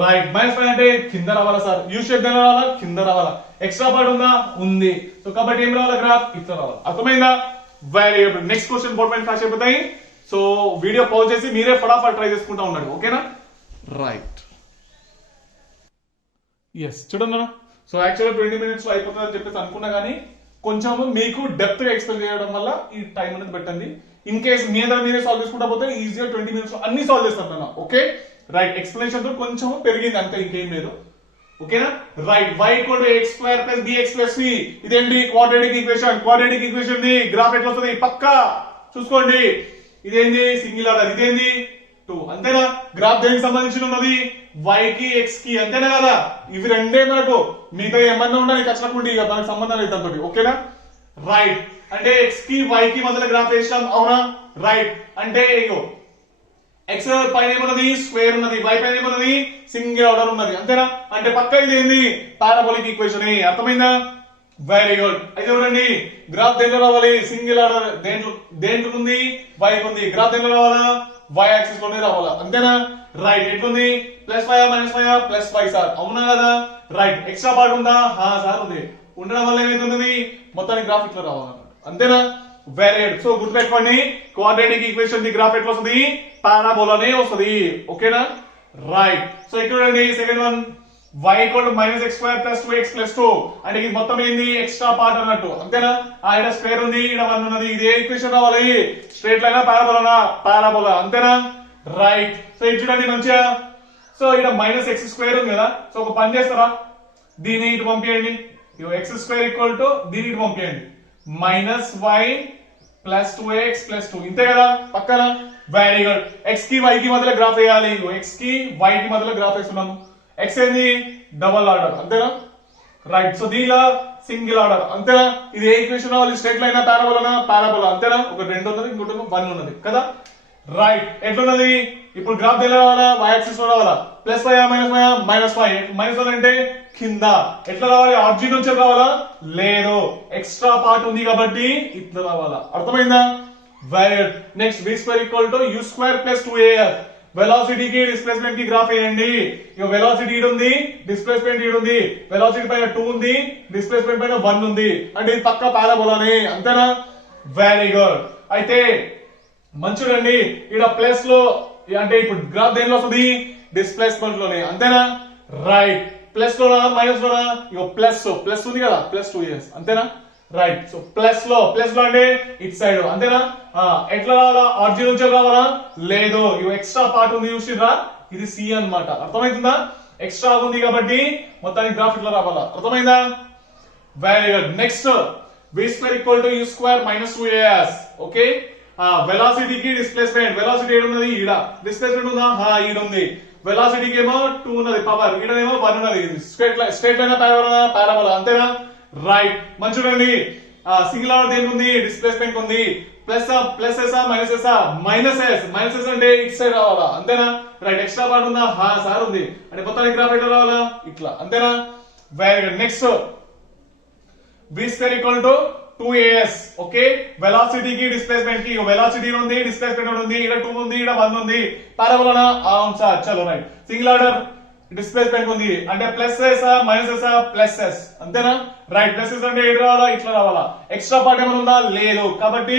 రైట్, మైనస్ వై అంటే కింద రావాలా సార్. యూ షేప్ దేనిలో రావాలా, కింద రావాలా. ఎక్స్ట్రా పార్ట్ ఉందా, ఉంది. సో కాబట్టి ఏం రావాలా, గ్రాఫ్ ఇట్లా రావాలి. అర్థమైందా? Very good. Next question board పైన ఫ్లాష్ అయిపోతాయి. సో వీడియో పాజ్ చేసి మీరే ఫటాఫట్ ట్రై చేసుకుంటా ఉన్నాడు, ఓకేనా? రైట్, ఎస్ చూడండి. సో యాక్చువల్గా 20 minutes లో అయిపోతుంది అని చెప్పేసి అనుకున్నా, కానీ కొంచెం మీకు డెప్త్ గా ఎక్స్ప్లెయిన్ చేయడం వల్ల ఈ టైం అనేది పెట్టండి. ఇన్ కేస్ మీ అందరూ మీరే సాల్వ్ చేసుకుంటా పోతే ఈజీగా 20 minutes లో అన్ని సాల్వ్ చేస్తాను. ఓకే రైట్, ఎక్స్ప్లెనేషన్ తో కొంచెం పెరిగింది అంతే, ఇంకేం లేదు. ఓకేనా? Right, y equal to x square plus bx plus c, ఇదేంటి quadratic equation. Quadratic equation the graph ఎట్లా వస్తుంది, పక్కా చూసుకోండి. ఇదేంది సింగిల్ ఆర్డర్, ఇదేంది 2, అంతేనా? గ్రాఫ్ దేనికి సంబంధించి ఉన్నది, y కి x కి, అంతేనా కదా? ఇవి రెండే మనకు, మిగతా ఏమన్నా ఉండాలి ఖచ్చితంగా ఇక దానికి సంబంధం లేదు దాంతో. ఓకేనా? రైట్, అంటే x కి y కి మధ్యలో గ్రాఫ్ వేసాం, అవునా? రైట్, అంటే ఇగో ఎక్స్ పైన ఏమున్నది, స్క్వేర్ ఉన్నది. y పైన ఏమున్నది, సింగిల్ ఆర్డర్ ఉన్నది, అంతేనా? అంటే పక్క ఇది ఏంది, పారాబోలిక్ ఈక్వేషన్. అర్థమైందా? Very good. అయితే చూడండి గ్రాఫ్ దేంట్లో రావాలి, సింగిల్ ఆర్డర్ దేంట్లో ఉంది, y ఉంది. గ్రాఫ్ దేంట్లో రావాలా, y యాక్సిస్ లోనే రావాలా, అంతేనా? రైట్. ఎట్లుంది, +5 -5 +5 సార్, అవునా కదా? రైట్. ఎక్స్ట్రా పార్ట్ ఉందా, సార్ ఉంది. ఉండడం వల్ల ఏమైతుంది, మొత్తానికి గ్రాఫ్ ఇట్లా రావాలన్నమాట, అంతేనా? Very good. సో గుర్తుపెట్టుకోండి, క్వాడ్రాటిక్ ఈక్వేషన్ ది గ్రాఫ్ ఎట్లా వస్తుంది, పారాబోలానే వస్తుంది, ఓకేనా? రైట్. సో ఇక్కడ చూడండి second one, y = -x² + 2x + 2 అంటే ఇది మొత్తం ఏంది, ఎక్స్ట్రా పార్ట్ అన్నట్టు, అంతేనా? ఇక్కడ స్క్వేర్ ఉంది, ఇక్కడ 1 ఉన్నది. ఇది ఏ ఈక్వేషన్ రావాలి, స్ట్రైట్ లైనా పారాబోలానా, పారాబోలా, అంతేనా? రైట్. సో ఇది చూడండి మంచిగా. సో ఇక్కడ -x² ఉంది కదా, సో ఒక పని చేస్తారా, దీన్ని ఇటు పంపించండి, x² దీన్ని ఇటు పంపించండి, -y + 2x + 2, ఇంతే కదా పక్కన. Very good. x కి y కి మధ్యలో గ్రాఫ్ వేయాలి, x కి y కి మధ్యలో గ్రాఫ్ వేస్తున్నాము. x ఏంది, డబుల్ ఆర్డర్, అంతేనా? రైట్. సో దీనిలో సింగిల్ ఆర్డర్, అంతేనా? ఇది ఏ ఈక్వేషన్ రావాలి, స్ట్రైట్ లైన్ పారాబోలానా, పారాబోలా, అంతేనా? ఒక 2 ఉన్నది, ఇంకోటి 1 ఉన్నది కదా. రైట్. ఎట్లున్నది ఇప్పుడు గ్రాఫ్ ఎలా రావాలా, y యాక్సిస్ లో రావాలా, +5 -5 -1 అంటే కింద. ఎట్లా రావాలి, ఆర్జిన్ నుంచి రావాలా, లేదు ఎక్స్ట్రా పార్ట్ ఉంది కాబట్టి ఇట్లా రావాలా, అర్థమైందా? Very good. Next v² = u² + 2af. Velocity కి డిస్ప్లేస్మెంట్ కి గ్రాఫ్ వేయండి. ఇక వెలాసిటీ ఇటు ఉంది, డిస్ప్లేస్మెంట్ ఇటు ఉంది. వెలాసిటీ పైన 2 ఉంది, డిస్ప్లేస్మెంట్ పైన 1 ఉంది, అంటే ఇది పక్క పారాబోలానే, అంతేనా? Very good. అయితే మంచిదండి, ఇక్కడ ప్లస్ లో అంటే ఇప్పుడు గ్రాఫ్ దేనిలో వస్తుంది, డిస్ప్లేస్మెంట్ లోనే, అంతేనా? రైట్. ప్లస్ లోనా మైనస్ లోనా, ఇగో ప్లస్ ఉంది కదా, +2s, అంతేనా? రైట్. సో ప్లస్ లో అంటే ఇట్ సైడ్, అంతేనా? ఎట్లా రావాలా, ఆర్జిన్ నుంచి రావాలా, లేదు ఇవి ఎక్స్ట్రా పార్ట్ ఉంది చూసిరా, ఇది సి అన్నమాట, అర్థమవుతుందా? ఎక్స్ట్రా ఉంది కాబట్టి మొత్తానికి గ్రాఫ్ ఇట్లా రావాలా, అర్థమైందా? Very good. Next v² = u² - 2as. Okay. వెలాసిటీకి డిస్ప్లేస్మెంట్, వెలాసిటీ ఏడు ఉన్నది, ఈడ డిస్ప్లేస్మెంట్ ఉందా, ఈడ ఉంది. వెలాసిటీకి ఏమో 2 ఉన్నది పవర్, ఈడనేమో 1 ఉన్నది. స్ట్రైట్ లైన్ పారాబోలా, అంతేనా? రైట్. మంచిదండి. సింగిల్ ఆర్డర్ దేనికి ఉంది, డిస్ప్లేస్మెంట్ ఉంది. ప్లస్ మైనస్ అంటే ఇట్ సైడ్ రావాలా, అంతేనా? రైట్. ఎక్స్ట్రా పార్ట్ ఉందా, సార్ ఉంది, అంటే మొత్తానికి గ్రాఫ్ ఎట్లా రావాలా, ఇట్లా, అంతేనా? Very good. Next v² = 2as. Okay. Velocity కి డిస్ప్లేస్మెంట్ కి, వెలాసిటీ ఉంది, డిస్ప్లేస్మెంట్ ఉంది, ఇక్కడ 2 ఉంది, ఇక్కడ 1 ఉంది, పారాబోలానా, అవును సార్. చలో రైట్. సింగిల్ ఆర్డర్ డిస్ప్లేస్మెంట్ ఉంది అంటే +s అంతేనా? రైట్. +s అంటే ఎటు రావాలా, ఇట్లా రావాలా. ఎక్స్ట్రా పార్ట్ ఏమైనా ఉందా, లేదు, కాబట్టి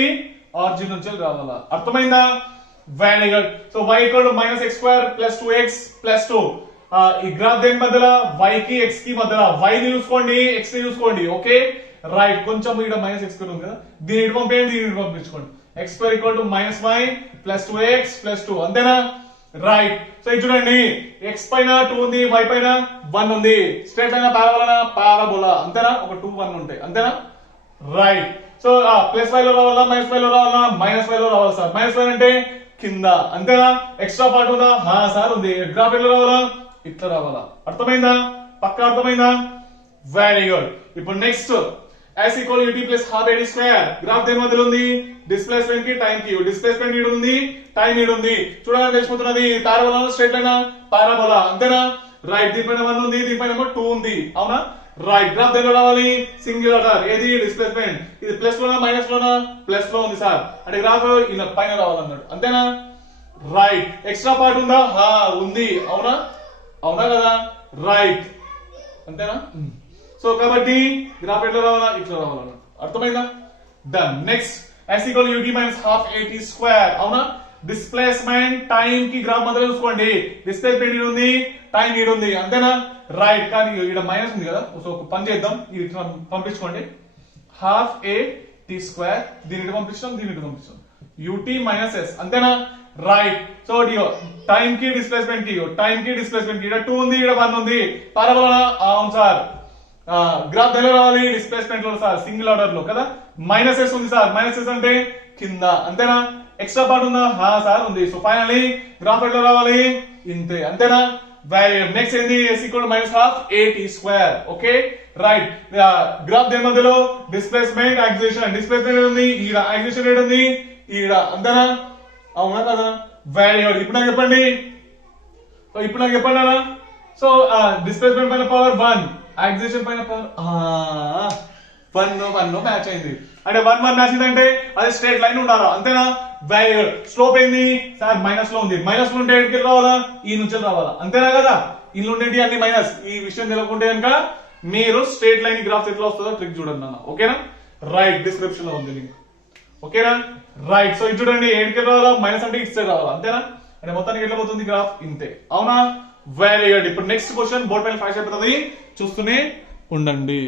ఆరిజిన్ నుంచి రావాలా, అర్థమైందా? Very good. So y = -x² + 2x + 2. ఈ గ్రాఫ్ దేని మధ్యలో, y కి x కి మధ్యలో, y ని చూసుకోండి, x ని చూసుకోండి, ఓకే. రైట్. కొంచెం ఇక్కడ -x² ఉంది కదా, దీని ఇటు పంపేయండి, దీని ఇటు పంపించుకోండి. x² = -y + 2x + 2, అంతేనా? రైట్. సో ఇది చూడండి, x పైన 2 ఉంది, y పైన 1 ఉంది. స్ట్రైట్ లైన్ పారాబోలా, అంతేనా? ఒక 2 1 ఉంటాయి, అంతేనా? రైట్. సో +5 లో రావాలా, -5 లో రావాలా, -5 లో రావాలా సార్. -5 అంటే కింద, అంతేనా? ఎక్స్ట్రా పార్ట్ ఉందా, సార్ ఉంది. గ్రాఫ్ ఎట్లా రావాలా, ఇట్లా రావాలా, అర్థమైందా? పక్కా అర్థమైందా? Very good. ఇప్పుడు next s = ut + ½ ad². Graph దేని మధ్యలో ఉంది, డిస్ప్లేస్మెంట్ కి టైం కి. డిస్ప్లేస్మెంట్ ఈడు ఉంది, టైం ఈడు ఉంది. చూడండి తెలిసిపోతున్నది, పారాబోలా స్ట్రైట్ లైన్ పారాబోలా, అంతేనా? రైట్. దీనిపైన 1 ఉంది, దీనిపైన 2 ఉంది, అవునా? రైట్. గ్రాఫ్ దేనిలో రావాలి, సింగిల్ ఆర్డర్. ఏది, డిస్ప్లేస్మెంట్. ఇది ప్లస్ లోనా మైనస్ లోనా, ప్లస్ లో ఉంది సార్, అంటే గ్రాఫ్ ఇలా పైన రావాలన్నాడు, అంతేనా? రైట్. ఎక్స్ట్రా పార్ట్ ఉందా, ఉంది, అవునా? అవునా కదా? రైట్, అంతేనా? సో కాబట్టి గ్రాఫ్ ఎట్లా రావాలా, ఇట్లా రావాలన్నమాట, అర్థమైందా? Done. Next s = ut - ½ at². అవునా? డిస్ప్లేస్మెంట్ టైం కి గ్రాఫ్ మధ్యలో చూసుకోండి, డిస్ప్లేస్మెంట్ ఈడు ఉంది, టైం ఈడు ఉంది, అంతేనా? రైట్. కానీ ఇక్కడ మైనస్ ఉంది కదా, సో ఒక పని చేద్దాం, ఇట్లా పంపించుకోండి, ½ at², దీని ఇటు పంపిస్తాం, దీని ఇటు పంపిస్తాం, ut - s, అంతేనా? రైట్. సో టైం కి డిస్ప్లేస్మెంట్ కి, ఇక్కడ 2 ఉంది, ఇక్కడ 1 ఉంది, పారాబోలా, అవును సార్. గ్రాఫ్ దగ్గర రావాలి, డిస్ప్లేస్మెంట్ లో సార్, సింగిల్ ఆర్డర్ లో కదా. -s ఉంది సార్, -s అంటే కింద, అంతేనా? ఎక్స్ట్రా పార్ట్ ఉందా, సార్ ఉంది. సో ఫైనల్లీ గ్రాఫ్ ఎట్లా రావాలి, ఇంతే, అంతేనా? నెక్స్ట్ ఏంది, s = -½ at². Okay. Right. Graph దేని మధ్యలో, డిస్ప్లేస్మెంట్, యాక్సిలరేషన్. డిస్ప్లేస్మెంట్ ఉంది ఈడ, యాక్సిలరేషన్ ఏడు ఉంది ఈడ, అంతేనా? అవునా కదా? Very good. ఇప్పుడు నాకు చెప్పండి అన్న. సో డిస్ప్లేస్మెంట్ పైన పవర్ 1, యాక్సిలరేషన్ పైన పవర్ 1 మ్యాచ్ అయింది. అంటే 1 మ్యాచ్ అయిందంటే అది స్ట్రేట్ లైన్ ఉండాలా, అంతేనా? Very good. స్లోప్ ఏంది సార్? మైనస్ లో ఉంది. మైనస్ లో ఉంటే ఎక్కడికి రావాలా? ఈ నుంచి రావాలా, అంతేనా కదా? ఇల్లు ఉండేటి అన్ని మైనస్. ఈ విషయం తెలియకుంటే కనుక మీరు స్ట్రేట్ లైన్ గ్రాఫ్ ఎట్లా వస్తుందో ట్రిక్ చూడండి అన్న. ఓకేనా? రైట్, డిస్క్రిప్షన్ లో ఉంది లింక్. ఓకేనా? రైట్. సో ఇది చూడండి, ఎక్కడికి రావాలా? మైనస్ అంటే ఇటు సైడ్ రావాలా, అంతేనా? అంటే మొత్తానికి ఎట్లా పోతుంది గ్రాఫ్? ఇంతే, అవునా? Very good. ఇప్పుడు నెక్స్ట్ క్వశ్చన్ బోర్డ్ పైన ఫ్లాష్ అయిపోతుంది, చూస్తూనే ఉండండి.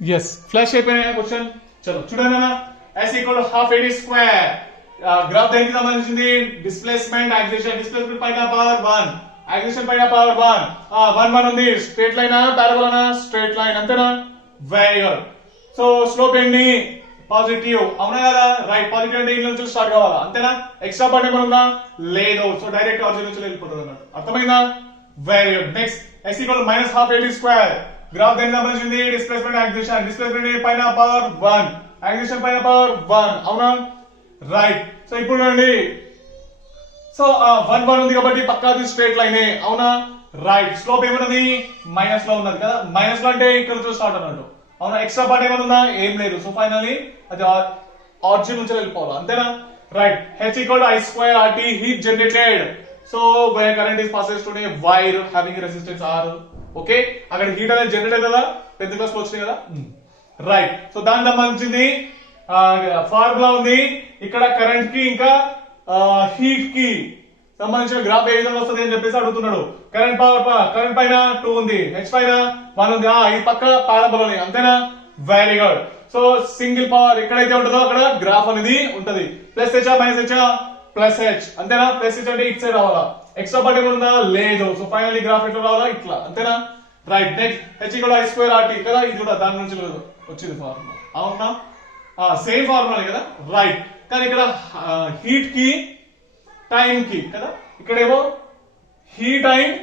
ఎస్, ఫ్లాష్ అయిపోయిన క్వశ్చన్. చలో చూడండి అన్న. S equal half AD square. Graph దేనికి సంబంధించింది? Displacement acceleration. డిస్ప్లేస్మెంట్ పైన పవర్ 1, యాక్సిలేషన్ పైన పవర్ 1. 1 ఉంది. Straight line parabola? Straight line, అంతేనా? Very good. సో స్లోప్ ఏంటి? పాజిటివ్, అవునా కదా? రైట్. పాజిటివ్ అంటే ఈ నుంచి స్టార్ట్ కావాలా, అంతేనా? ఎక్స్ట్రా పార్ట్ ఏమైనా ఉందా? లేదు. సో డైరెక్ట్ ఆరిజిన్ నుంచి వెళ్ళిపోతుంది అన్నట్టు, అర్థమైందా? Very good. Next, S equal minus half AD square. Graph దేనికి సంబంధించింది? Displacement acceleration. డిస్ప్లేస్మెంట్ పైన పవర్ 1, యాక్సిలేషన్ పైన పవర్ 1, అవునా? రైట్. సో ఇప్పుడు చూడండి, సో 1 ఉంది కాబట్టి పక్కాది స్ట్రేట్ లైనే, అవునా? రైట్. స్లోప్ ఏమన్నది? మైనస్ లో ఉన్నది కదా. మైనస్ లో అంటే ఇక్కడ నుంచి స్టార్ట్ అన్నట్టు, అవునా? ఎక్స్ట్రా పార్ట్ ఏమైనా ఉందా? ఏం లేదు. సో ఫైనల్లీ అది ఆరిజిన్ నుంచి వెళ్ళిపోవాలి, అంతేనా? Right. H equal I square RT, heat generated. So where current is passes through a wire having a resistance R. Okay, అక్కడ హీట్ అనేది జనరేట్ అవుతుంది కదా, 10th క్లాస్ లో వచ్చినాయి కదా. రైట్. సో దానికి సంబంధించింది ఫార్ములా ఉంది ఇక్కడ. కరెంట్ కి ఇంకా హీట్ కి సంబంధించిన గ్రాఫ్ ఏ విధంగా వస్తుంది అని చెప్పేసి అడుగుతున్నాడు. కరెంట్ పైన 2 ఉంది, H పైన 1 ఉంది. ఈ పక్క పారాబోలా, అంతేనా? Very good. So single power ఎక్కడైతే ఉంటుందో అక్కడ గ్రాఫ్ అనేది ఉంటది. Plus H minus H? Plus H, అంతేనా? ప్లస్ హెచ్ అంటే ఇటు సైడ్ రావాలా. ఎక్స్ట్రా పార్ట్ ఏమైనా ఉందా? లేదు. సో ఫైనల్లీ గ్రాఫ్ ఎట్లా రావాలా? ఇట్లా, అంతేనా? Right. Next, H equal I square RT కదా, ఇది కూడా దాని నుంచి వచ్చింది ఫార్ములా, అవునా? సేమ్ ఫార్ములా కదా. రైట్. కానీ ఇక్కడ హీట్ కి టైం కి కదా, ఇక్కడేమో హీట్ అండ్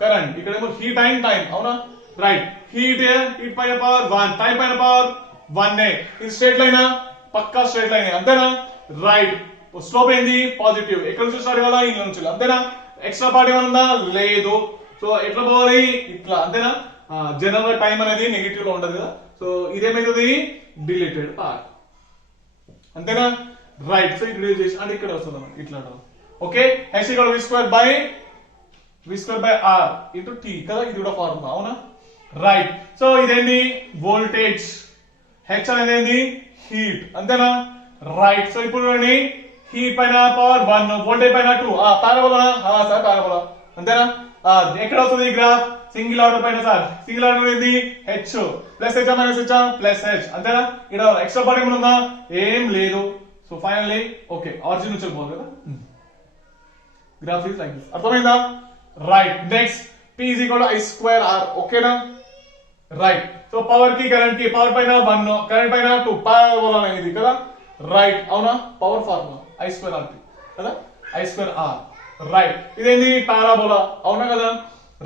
కరెంట్, ఇక్కడేమో హీట్ అండ్ టైం, అవునా? రైట్. హీట్ పైన పవర్ 1, టైం పైన పవర్ 1. ఇది స్ట్రేట్ లైనా? పక్కా స్ట్రేట్ లైన్, అంతేనా? రైట్. స్లోప్ ఏంది? పాజిటివ్. ఎక్కడ నుంచి స్టార్ట్ కావాలా? ఈ నుంచి, అంతేనా? ఎక్స్ట్రా పార్ట్ ఏమైనా ఉందా? లేదు. సో ఎట్లా పోవాలి? ఇట్లా, అంతేనా? జనరల్ గా టైం అనేది నెగిటివ్ లో ఉంటది కదా. సో ఇదేమైతుంది? డిలీటెడ్ పార్ట్, అంతేనా? రైట్. సో ఇక్కడ యూజ్ చేసి అంటే ఇక్కడ వస్తుంది అన్నమాట, ఇట్లా. Okay. H equal V square by R into T కదా, ఇది కూడా ఫార్ములా, అవునా? రైట్. సో ఇదేంటి? వోల్టేజ్. H అనేది ఏంది? హీట్, అంతేనా? రైట్. సో ఇప్పుడు చూడండి, హీట్ పైన పవర్ 1, వోల్టేజ్ పైన 2. పారాబోలా? సార్ పారాబోలా, అంతేనా? ఎక్కడ వస్తుంది గ్రాఫ్? సింగిల్ ఆర్డర్ పైన. సార్ సింగిల్ ఆర్డర్ ఏంది? H. Plus H minus H? Plus H, అంతేనా? ఇక్కడ ఎక్స్ట్రా పార్ట్ ఏమైనా ఉందా? ఏం లేదు. సో ఫైనల్లీ ఓకే, ఆరిజిన్ నుంచి వెళ్ళిపోవాలి కదా. గ్రాఫ్ ఇస్ లైక్ దిస్, అర్థమైందా? Right. Next, P is equal I square R. ఓకేనా? రైట్. సో పవర్ కి కరెంట్ కి, పవర్ పైన 1, కరెంట్ పైన 2, పారాబోలా అనేది కదా. రైట్, అవునా? Power formula I square RT కదా, I స్క్వేర్ R. రైట్. ఇదేంటి? పారాబోలా, అవునా కదా.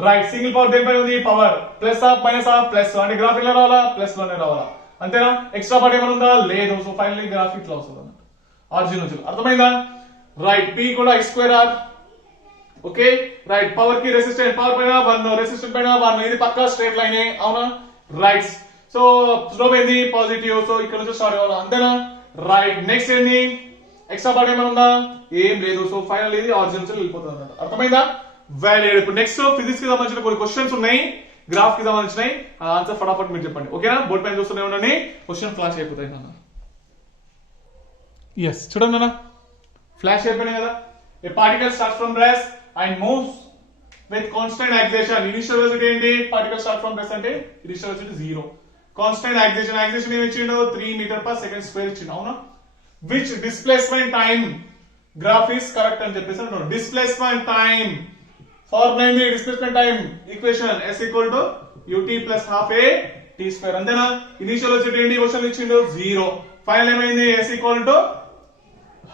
రైట్. సింగిల్ పవర్ దేనిపైన ఉంది? పవర్. ప్లస్ మైనస్ ప్లస్, అంటే గ్రాఫ్ ఇలా రావాలా? ప్లస్ లోనే రావాలా, అంతేనా? ఎక్స్ట్రా పార్ట్ ఏమైనా ఉందా? లేదు. సో ఫైనల్లీ గ్రాఫ్ ఇట్లా వస్తుంది అన్నమాట, ఆరిజిన్ నుంచి, అర్థమైందా? రైట్. P కూడా I square R. Okay. Right. Power కి రెసిస్టెన్స్, పవర్ పైన 1, రెసిస్టెన్స్ పైన 1, ఇది పక్కా స్ట్రేట్ లైనే, అవునా? రైట్. సో స్లోప్ ఏంది? పాజిటివ్. సో ఇక్కడ నుంచి స్టార్ట్ కావాలా, అంతేనా? రైట్. నెక్స్ట్ ఏంది? ఎక్స్ట్రా పార్ట్ ఏమైనా ఉందా? ఏం లేదు. సో ఫైనల్ ఇది ఆరిజిన్ నుంచి వెళ్ళిపోతుంది అన్నమాట, అర్థమైందా? వాల్యూడ్. ఇప్పుడు నెక్స్ట్ ఫిజిక్స్ కి సంబంధించిన కొన్ని క్వశ్చన్స్ ఉన్నాయి, గ్రాఫ్ కి సంబంధించినవి. ఆన్సర్ ఫటాఫట్ మీరు చెప్పండి, ఓకేనా? బోర్డ్ పైన చూస్తూనే ఉండండి, క్వశ్చన్ ఫ్లాష్ అయిపోతాయి అన్న. ఎస్, చూడండి అన్న, ఫ్లాష్ అయిపోయినాయి కదా. A particle start from rest and moves with constant acceleration. Initial velocity ఏంటి? పార్టికల్ స్టార్ట్ ఫ్రమ్ రెస్ట్ అంటే initial velocity 0. Constant acceleration, acceleration ఏమి ఇచ్చిండు? 3 మీటర్ పర్ సెకండ్ స్క్వేర్ ఇచ్చిండు, అవునా? Which displacement time graph is correct అని చెప్పేసి అంటున్నాడు. Displacement time formula ఏంటి? Displacement time equation S equal to ut plus half a t square, అంతేనా? ఇనిషియల్ వెలాసిటీ ఏంటి? క్వశ్చన్ ఇచ్చిండు 0. ఫైనల్ ఏమైంది? S equal to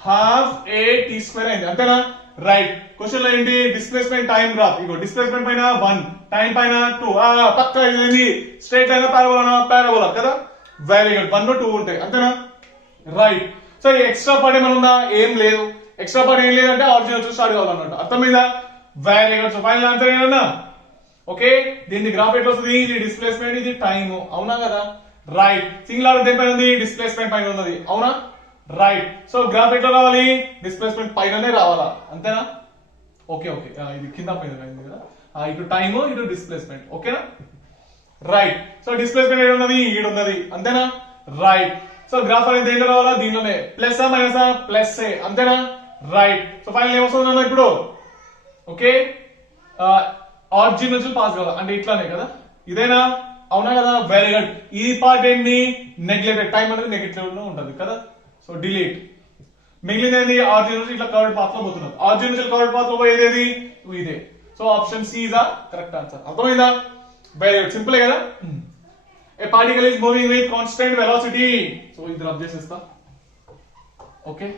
half a t square అయింది, అంతేనా? రైట్. క్వశ్చన్ లో ఏంటి? Displacement time graph. ఇగో డిస్ప్లేస్మెంట్ పైన 1, టైం పైన 2. పక్క ఇది స్ట్రైట్ లైన్ పారాబోలా? పారాబోలా కదా. Very good. 1, 2 ఉంటాయి, అంతేనా? రైట్. సో ఎక్స్ట్రా పార్ట్ ఏమైనా ఉందా? ఏం లేదు. ఎక్స్ట్రా పార్ట్ ఏం లేదంటే ఆరిజిన్ వచ్చి స్టార్ట్ కావాలన్నమాట, అర్థమైందా? Very good. So final answer ఏమన్నా? ఓకే. దీన్ని గ్రాఫ్ ఎట్లా వస్తుంది? ఇది డిస్ప్లేస్మెంట్, ఇది టైం, అవునా కదా. రైట్. సింగిల్ ఆర్డర్ దేనిపైన ఉంది, డిస్ప్లేస్మెంట్ పైన ఉన్నది, అవునా? రైట్. సో గ్రాఫ్ ఎట్లా రావాలి, డిస్ప్లేస్మెంట్ పైననే రావాలా, అంతేనా? ఓకే ఓకే, ఇది కింద పైన కదా, ఇటు టైమ్ ఇటు డిస్ప్లేస్మెంట్, ఓకేనా? రైట్. సో డిస్ప్లేస్మెంట్ ఏడు ఉన్నది, ఈడు ఉన్నది, అంతేనా? రైట్. సో గ్రాఫ్ అనేది దేంట్లో రావాలా, దీనిలోనే. ప్లస్ మైనస్ ప్లస్ అంతేనా? రైట్. సో ఫైనల్ ఏమొస్తుంది ఇప్పుడు, ఓకే, ఆరిజిన్ నుంచి పాస్ కావాలి అంటే ఇట్లానే కదా, ఇదేనా? అవునా కదా? Very good. ఈ పార్ట్ ఏంటి, నెగ్లెక్టెడ్, టైం అనేది నెగటివ్ లో ఉంటుంది కదా, సో డిలీట్. మిగిలింది ఏంటి, ఆరిజిన్ నుంచి ఇట్లా కవర్డ్ పాత్ లో పోతున్నారు, ఆరిజిన్ నుంచి కవర్డ్ పాత్ లో పోయేది ఇదే. So option C is correct answer. అర్థమైందా? వెరీ గుడ్, సింపుల్ కదా. A particle is moving with constant velocity, so ఇది రబ్ చేసేస్తా, okay.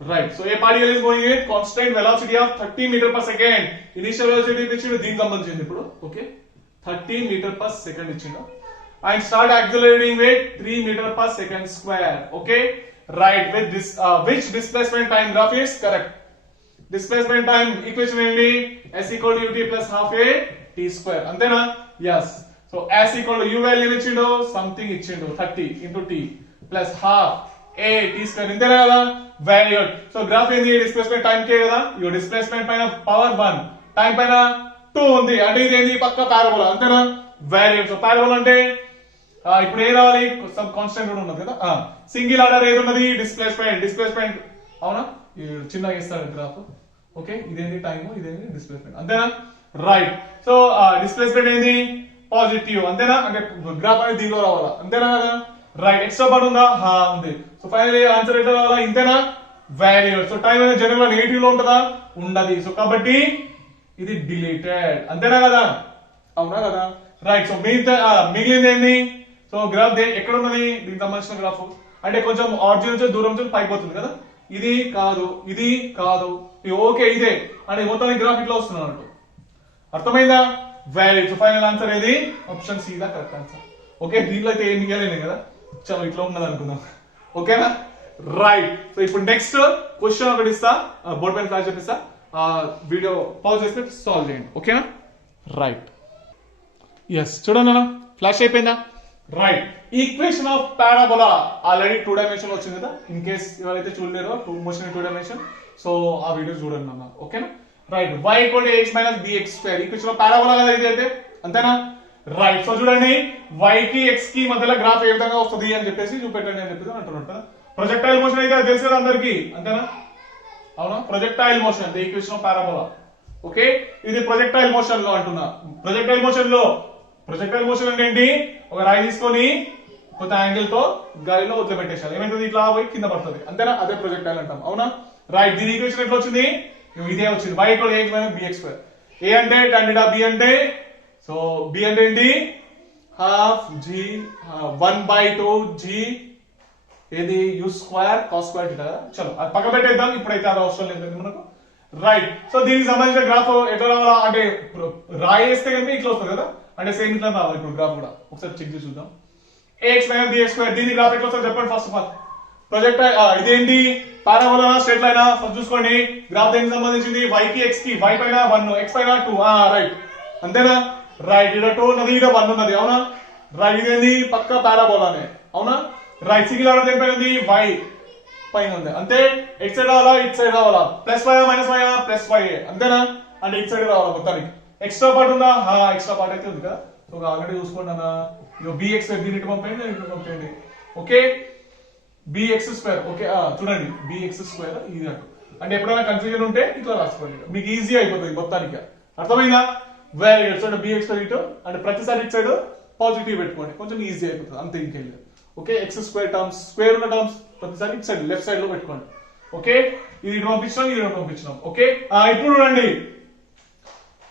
Right. So a particle is moving with constant velocity of 30 metre per second. Initial velocity ఇచ్చిండు, దీనికి సంబంధించింది ఇప్పుడు, okay. 30 metre per second ఇచ్చిండు. And start accelerating with 3 metre per second square, okay. Right. With this which displacement time graph is correct. Displacement time equation ఏంటి, s equal to ut plus half A t square, అంతేనా? yes. So s equal to u value ఇచ్చిండు, something ఇచ్చిండు, 30 into t plus half ఏ t square, ఇంతేనా కదా? Very good. So graph ఏంది, displacement time కే కదా, ఇగో displacement పైన power 1, time పైన 2 ఉంది, అంటే ఇది ఏంది, పక్క పారాబోలా, అంతేనా? Very good. సో పారాబోలా అంటే ఇప్పుడు ఏ రావాలి, సమ్ కాన్స్టెంట్ కూడా ఉన్నది కదా. సింగిల్ ఆర్డర్ ఏది ఉన్నది, డిస్ప్లేస్మెంట్, అవునా? చిన్నగా ఇస్తాడు గ్రాఫ్, ఓకే. ఇదేంటి టైం, ఇదేంటి డిస్ప్లేస్మెంట్, అంతేనా? రైట్. సో డిస్ప్లేస్మెంట్ ఏంది, పాజిటివ్, అంతేనా? అంటే గ్రాఫ్ అనేది దీనిలో రావాలా, అంతేనా కదా? రైట్. ఎక్స్ట్రా పార్ట్ ఉందా, ఉంది. సో ఫైనల్ ఆన్సర్ ఎట్లా రావాలా, ఇంతేనా? Very good. సో టైం అనేది జనరల్ గా నెగిటివ్ లో ఉంటుందా, ఉండదు. సో కాబట్టి ఇది డిలీటెడ్, అంతేనా కదా? అవునా కదా? రైట్. సో మిగిలింది ఏంది, సో గ్రాఫ్ ఎక్కడ ఉన్నది, దీనికి సంబంధించిన గ్రాఫ్ అంటే కొంచెం ఆరిజిన్ నుంచి దూరం నుంచి పైకి పోతుంది కదా, ఇది కాదు, ఇది కాదు, ఓకే, ఇదే అంటే మొత్తానికి గ్రాఫ్ ఇట్లా వస్తుంది అన్నట్టు. అర్థమైందా? వెరీ. సో ఫైనల్ ఆన్సర్ ఏది, ఆప్షన్ సి దా కరెక్ట్ ఆన్సర్, ఓకే. దీంట్లో అయితే ఏం మిగలేదు కదా, చలో ఇట్లా ఉన్నది అనుకుందాం, ఓకేనా? రైట్. సో ఇప్పుడు నెక్స్ట్ క్వశ్చన్ ఒకటి ఇస్తా, బోర్డ్ పైన ఫ్లాష్ చెప్పిస్తా, వీడియో పాజ్ చేస్తే సాల్వ్ చేయండి, ఓకేనా? రైట్. ఎస్, చూడండి అన్న, ఫ్లాష్ అయిపోయిందా? Right. Equation of parabola already 2 dimension వచ్చింది కదా, ఇన్ కేస్ ఎవరైతే చూడలేరో 2 మోషన్ 2 డైమెన్షన్, సో ఆ వీడియో చూడండి అన్న, ఓకేనా? Right. y equal to ax minus bx square, equation of parabola కదా ఇది అయితే, అంతేనా? రైట్. సో చూడండి, y కి x కి మధ్యలో గ్రాఫ్ ఏ విధంగా వస్తుంది అని చెప్పేసి చూపెట్టండి అని చెప్పేసి అంటున్నట్టు. ప్రొజెక్టైల్ మోషన్ అయితే అది తెలుసు కదా అందరికి, అంతేనా? అవునా? Projectile motion the equation of parabola, okay. ఇది ప్రొజెక్టైల్ మోషన్ లో అంటున్నా. ప్రొజెక్టైల్ మోషన్ అంటే ఏంటి, ఒక రాయి తీసుకొని కొంత యాంగిల్ తో గాలిలో వదిలిపెట్టేసాలి, ఏమైతుంది, ఇట్లా పోయి కింద పడుతుంది, అంతేనా? అదే ప్రొజెక్టైల్ అంటాం, అవునా? రైట్. దీని ఈక్వేషన్ ఎట్లా వచ్చింది, ఇదే వచ్చింది, y equal to ax minus bx square. a అంటే tan θ, b అంటే, సో b అంటే ఏంటి, హాఫ్ g 1/2 g ఏది u స్క్వేర్ cos స్క్వేర్ θ. చలో అది పక్క పెట్టేద్దాం, ఇప్పుడైతే అది అవసరం లేదు మనకు. రైట్. సో దీనికి సంబంధించిన గ్రాఫ్ ఎట్లా రావాలా అంటే, రాయి వేస్తే కనుక ఇట్లా వస్తుంది కదా, అంటే సేమ్ ఇట్లా రావాలి. ఇప్పుడు గ్రాఫ్ కూడా ఒకసారి చెక్ చేసి చూద్దాం. ax మైనస్ bx స్క్వేర్, దీని గ్రాఫ్ ఎట్లా వస్తుంది చెప్పండి ఫస్ట్ ఆఫ్ ఆల్. ప్రొజెక్టైల్ ఇదేంటి, పారాబోలా, స్ట్రెయిట్ లైన్. ఫస్ట్ చూసుకోండి గ్రాఫ్ దేనికి సంబంధించింది, y కి x కి, y పైన 1 x పైన 2, రైట్, అంతేనా? రైట్. ఇక్కడ 2 ఉన్నది, ఇక్కడ 1 ఉన్నది, అవునా? రైట్. ఇదేంది, పక్క పారాబోలానే, అవునా? రైట్. సింగిల్ ఆర్డర్ దేని పైన ఉంది, y పైన ఉంది, అంటే ఇట్ సైడ్ రావాలా, ఇట్ సైడ్ రావాలా, plus y minus y plus y, అంతేనా? అంటే ఇట్ సైడ్ రావాలా మొత్తానికి. ఎక్స్ట్రా పార్ట్ ఉందా, ఎక్స్ట్రా పార్ట్ అయితే ఉంది కదా. సో ఆల్రెడీ చూసుకోండి అన్న, bx దీని ఇటు పంపేయండి, ఇటు పంపేయండి, ఓకే. bx square, okay. చూడండి bx స్క్వేర్ ఇది అటు, అంటే ఎప్పుడైనా కన్ఫ్యూజన్ ఉంటే ఇట్లా రాసుకోండి, మీకు ఈజీ అయిపోతుంది మొత్తానికి. అర్థమైందా? Very good. So bx square ఇటు, అంటే ప్రతిసారి ఇటు సైడ్ పాజిటివ్ పెట్టుకోండి, కొంచెం ఈజీ అయిపోతుంది, అంతే, ఇంకేం లేదు, okay. X square terms, square ఉన్న టర్మ్స్ ప్రతిసారి ఇటు సైడ్ లెఫ్ట్ సైడ్ లో పెట్టుకోండి, ఓకే. ఇది ఇటు పంపించినాం, ఇది ఇటు పంపించినాం, ఓకే. ఇప్పుడు చూడండి,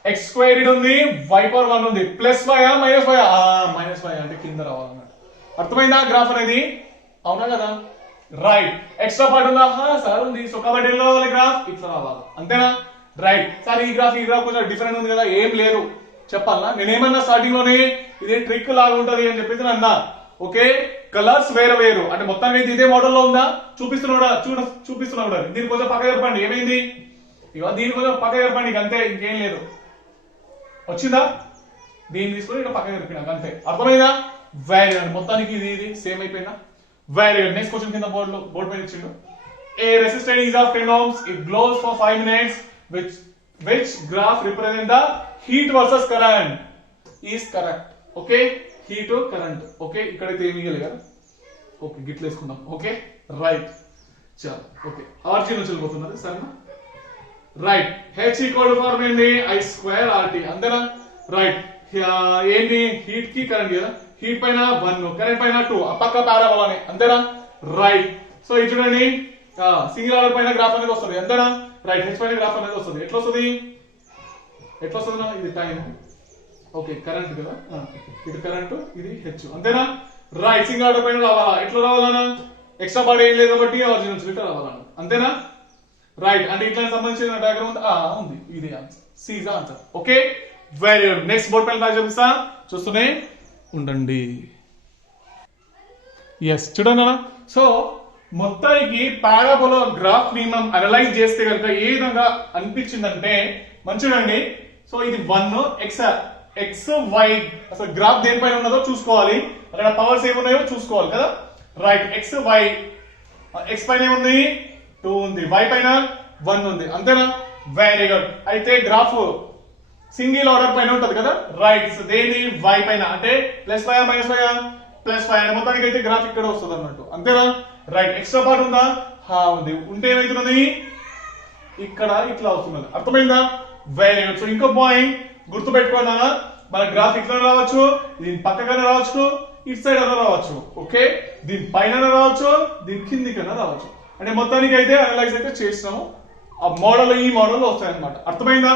x స్క్వేర్ ఇటు ఉంది, y పవర్ 1 ఉంది, plus y minus y, minus y అంటే కింద రావాలన్నమాట. అర్థమైందా గ్రాఫ్ అనేది, అవునా కదా? రైట్. ఎక్స్ట్రా పార్ట్ ఉందా, సార్ ఉంది. సో కాబట్టి ఎలా రావాలి గ్రాఫ్, ఇట్లా రావాలి, అంతేనా? రైట్. సార్ ఈ గ్రాఫ్ కొంచెం డిఫరెంట్ ఉంది కదా, ఏం లేదు చెప్పాలా, నేనేమన్నా స్టార్టింగ్ లోనే ఇది ట్రిక్ లాగా ఉంటది అని చెప్పేసి అన్నా, ఓకే. కలర్స్ వేరు వేరు, అంటే మొత్తానికి ఇదే మోడల్ లో ఉందా, చూపిస్తున్నా. దీన్ని కొంచెం పక్క జరపండి, ఏమైంది, ఇక దీన్ని కొంచెం పక్క జరపండి, అంతే, ఇంకేం లేదు. వచ్చిందా, దీన్ని తీసుకొని ఇక పక్క జరిపినాక, అంతే. అర్థమైందా? Very good. మొత్తానికి ఇది సేమ్ అయిపోయిందా? Very good. నెక్స్ట్ క్వశ్చన్ కింద బోర్డు మీద ఇచ్చిండు. A resistor is of 10 ohms. It glows for 5 minutes. Which graph represent the heat versus current? Is correct. Okay. Heat or current. Okay. ఇక్కడైతే ఏమి ఇవ్వలేదు కదా. ఓకే గిట్ల వేసుకుందాం. Okay right. చలో ఓకే ఆర్జీ నుంచి వెళ్ళిపోతున్నది సరేనా? Right. H equal to form ఏంది? I స్క్వేర్ RT అంతేనా? రైట్. ఏంటి హీట్ కి కరెంట్ కదా. హీట్ పైన 1 కరెంట్ పైన 2 ఆ పక్క పారాబోలానే అంతేనా? రైట్. సో ఇది చూడండి సింగిల్ ఆర్డర్ పైన గ్రాఫ్ అనేది వస్తుంది అంతేనా? రైట్. హెచ్ పైన గ్రాఫ్ అనేది వస్తుంది. ఎట్లా వస్తుంది ఇది టైం. ఓకే కరెంట్ కదా, ఇది కరెంట్, ఇది హెచ్ అంతేనా? రైట్. సింగిల్ ఆర్డర్ పైన రావాలా? ఎట్లా రావాలన్నా? ఎక్స్ట్రా బాడీ ఏం లేదు కాబట్టి ఒరిజినల్ ఇట్లా రావాలన్నా అంతేనా? రైట్. అంటే ఇట్లా సంబంధించిన డయాగ్రామ్ ఉంది. ఇది answer. C is answer. Okay very good. Next board పైన రాసి చూపిస్తా, చూస్తూనే ఉండండి. ఎస్ చూడండి అన్న. సో మొత్తానికి పారాబోలా గ్రాఫ్ ని మనం అనలైజ్ చేస్తే కనుక ఏ విధంగా అనిపించిందంటే మంచిదండి. సో ఇది 1 ఎక్స్ వై అసలు గ్రాఫ్ దేనిపైన ఉన్నదో చూసుకోవాలి. అక్కడ పవర్స్ ఏమున్నాయో చూసుకోవాలి కదా. రైట్. ఎక్స్ వై, ఎక్స్ పైన ఏముంది? 2 ఉంది, వై పైన 1 ఉంది అంతేనా? Very good. అయితే గ్రాఫ్ సింగిల్ ఆర్డర్ పైన ఉంటది కదా. రైట్. దేని? వై పైన. అంటే plus y minus y? Plus y. అంటే మొత్తానికి అయితే గ్రాఫ్ ఇక్కడ వస్తుంది అన్నట్టు అంతేనా? రైట్. ఎక్స్ట్రా పార్ట్ ఉందా? ఉంది. ఉంటే ఏమైతున్నది? ఇక్కడ ఇట్లా వస్తున్నది. అర్థమైందా? Very good. సో ఇంకో పాయింట్ గుర్తు పెట్టుకున్నా, మన గ్రాఫ్ ఇట్లా రావచ్చు, దీని పక్కకైనా రావచ్చు, ఇటు సైడ్ అయినా రావచ్చు. ఓకే దీని పైన రావచ్చు, దీని కిందికైనా రావచ్చు. అంటే మొత్తానికి అయితే అనలైజ్ అయితే చేసినాము. ఆ మోడల్ ఈ మోడల్ వస్తాయన్నమాట. అర్థమైందా?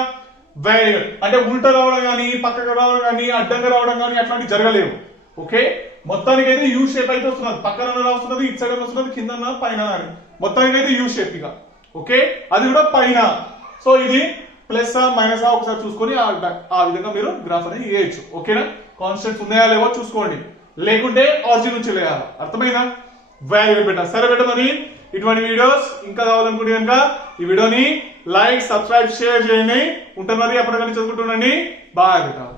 Very good. అంటే ఉల్టా రావడం కానీ, పక్కకు రావడం కానీ, అడ్డంగా రావడం కానీ అట్లాంటివి జరగలేవు. ఓకే మొత్తానికి అయితే యూ షేప్ అయితే వస్తున్నది. పక్కన వస్తున్నది, ఇటు సైడ్ వస్తున్నది, కింద పైన మొత్తానికి అయితే యూ షేప్ ఇక. ఓకే అది కూడా పైన. సో ఇది ప్లస్ మైనస్ ఒకసారి చూసుకొని ఆ విధంగా మీరు గ్రాఫ్ అనేది వేయచ్చు. ఓకేనా? కాన్స్టెంట్స్ ఉన్నాయా లేవో చూసుకోండి, లేకుంటే ఆరిజిన్ నుంచి వేయాలి. అర్థమైందా? Very good better. సరే బెటర్, మరి ఇటువంటి వీడియోస్ ఇంకా కావాలనుకుంటే కనుక ఈ వీడియోని లైక్, సబ్స్క్రైబ్, షేర్ చేయండి. ఉంటారు మరి అప్పటికన్నీ చదువుకుంటుండండి. Bye better.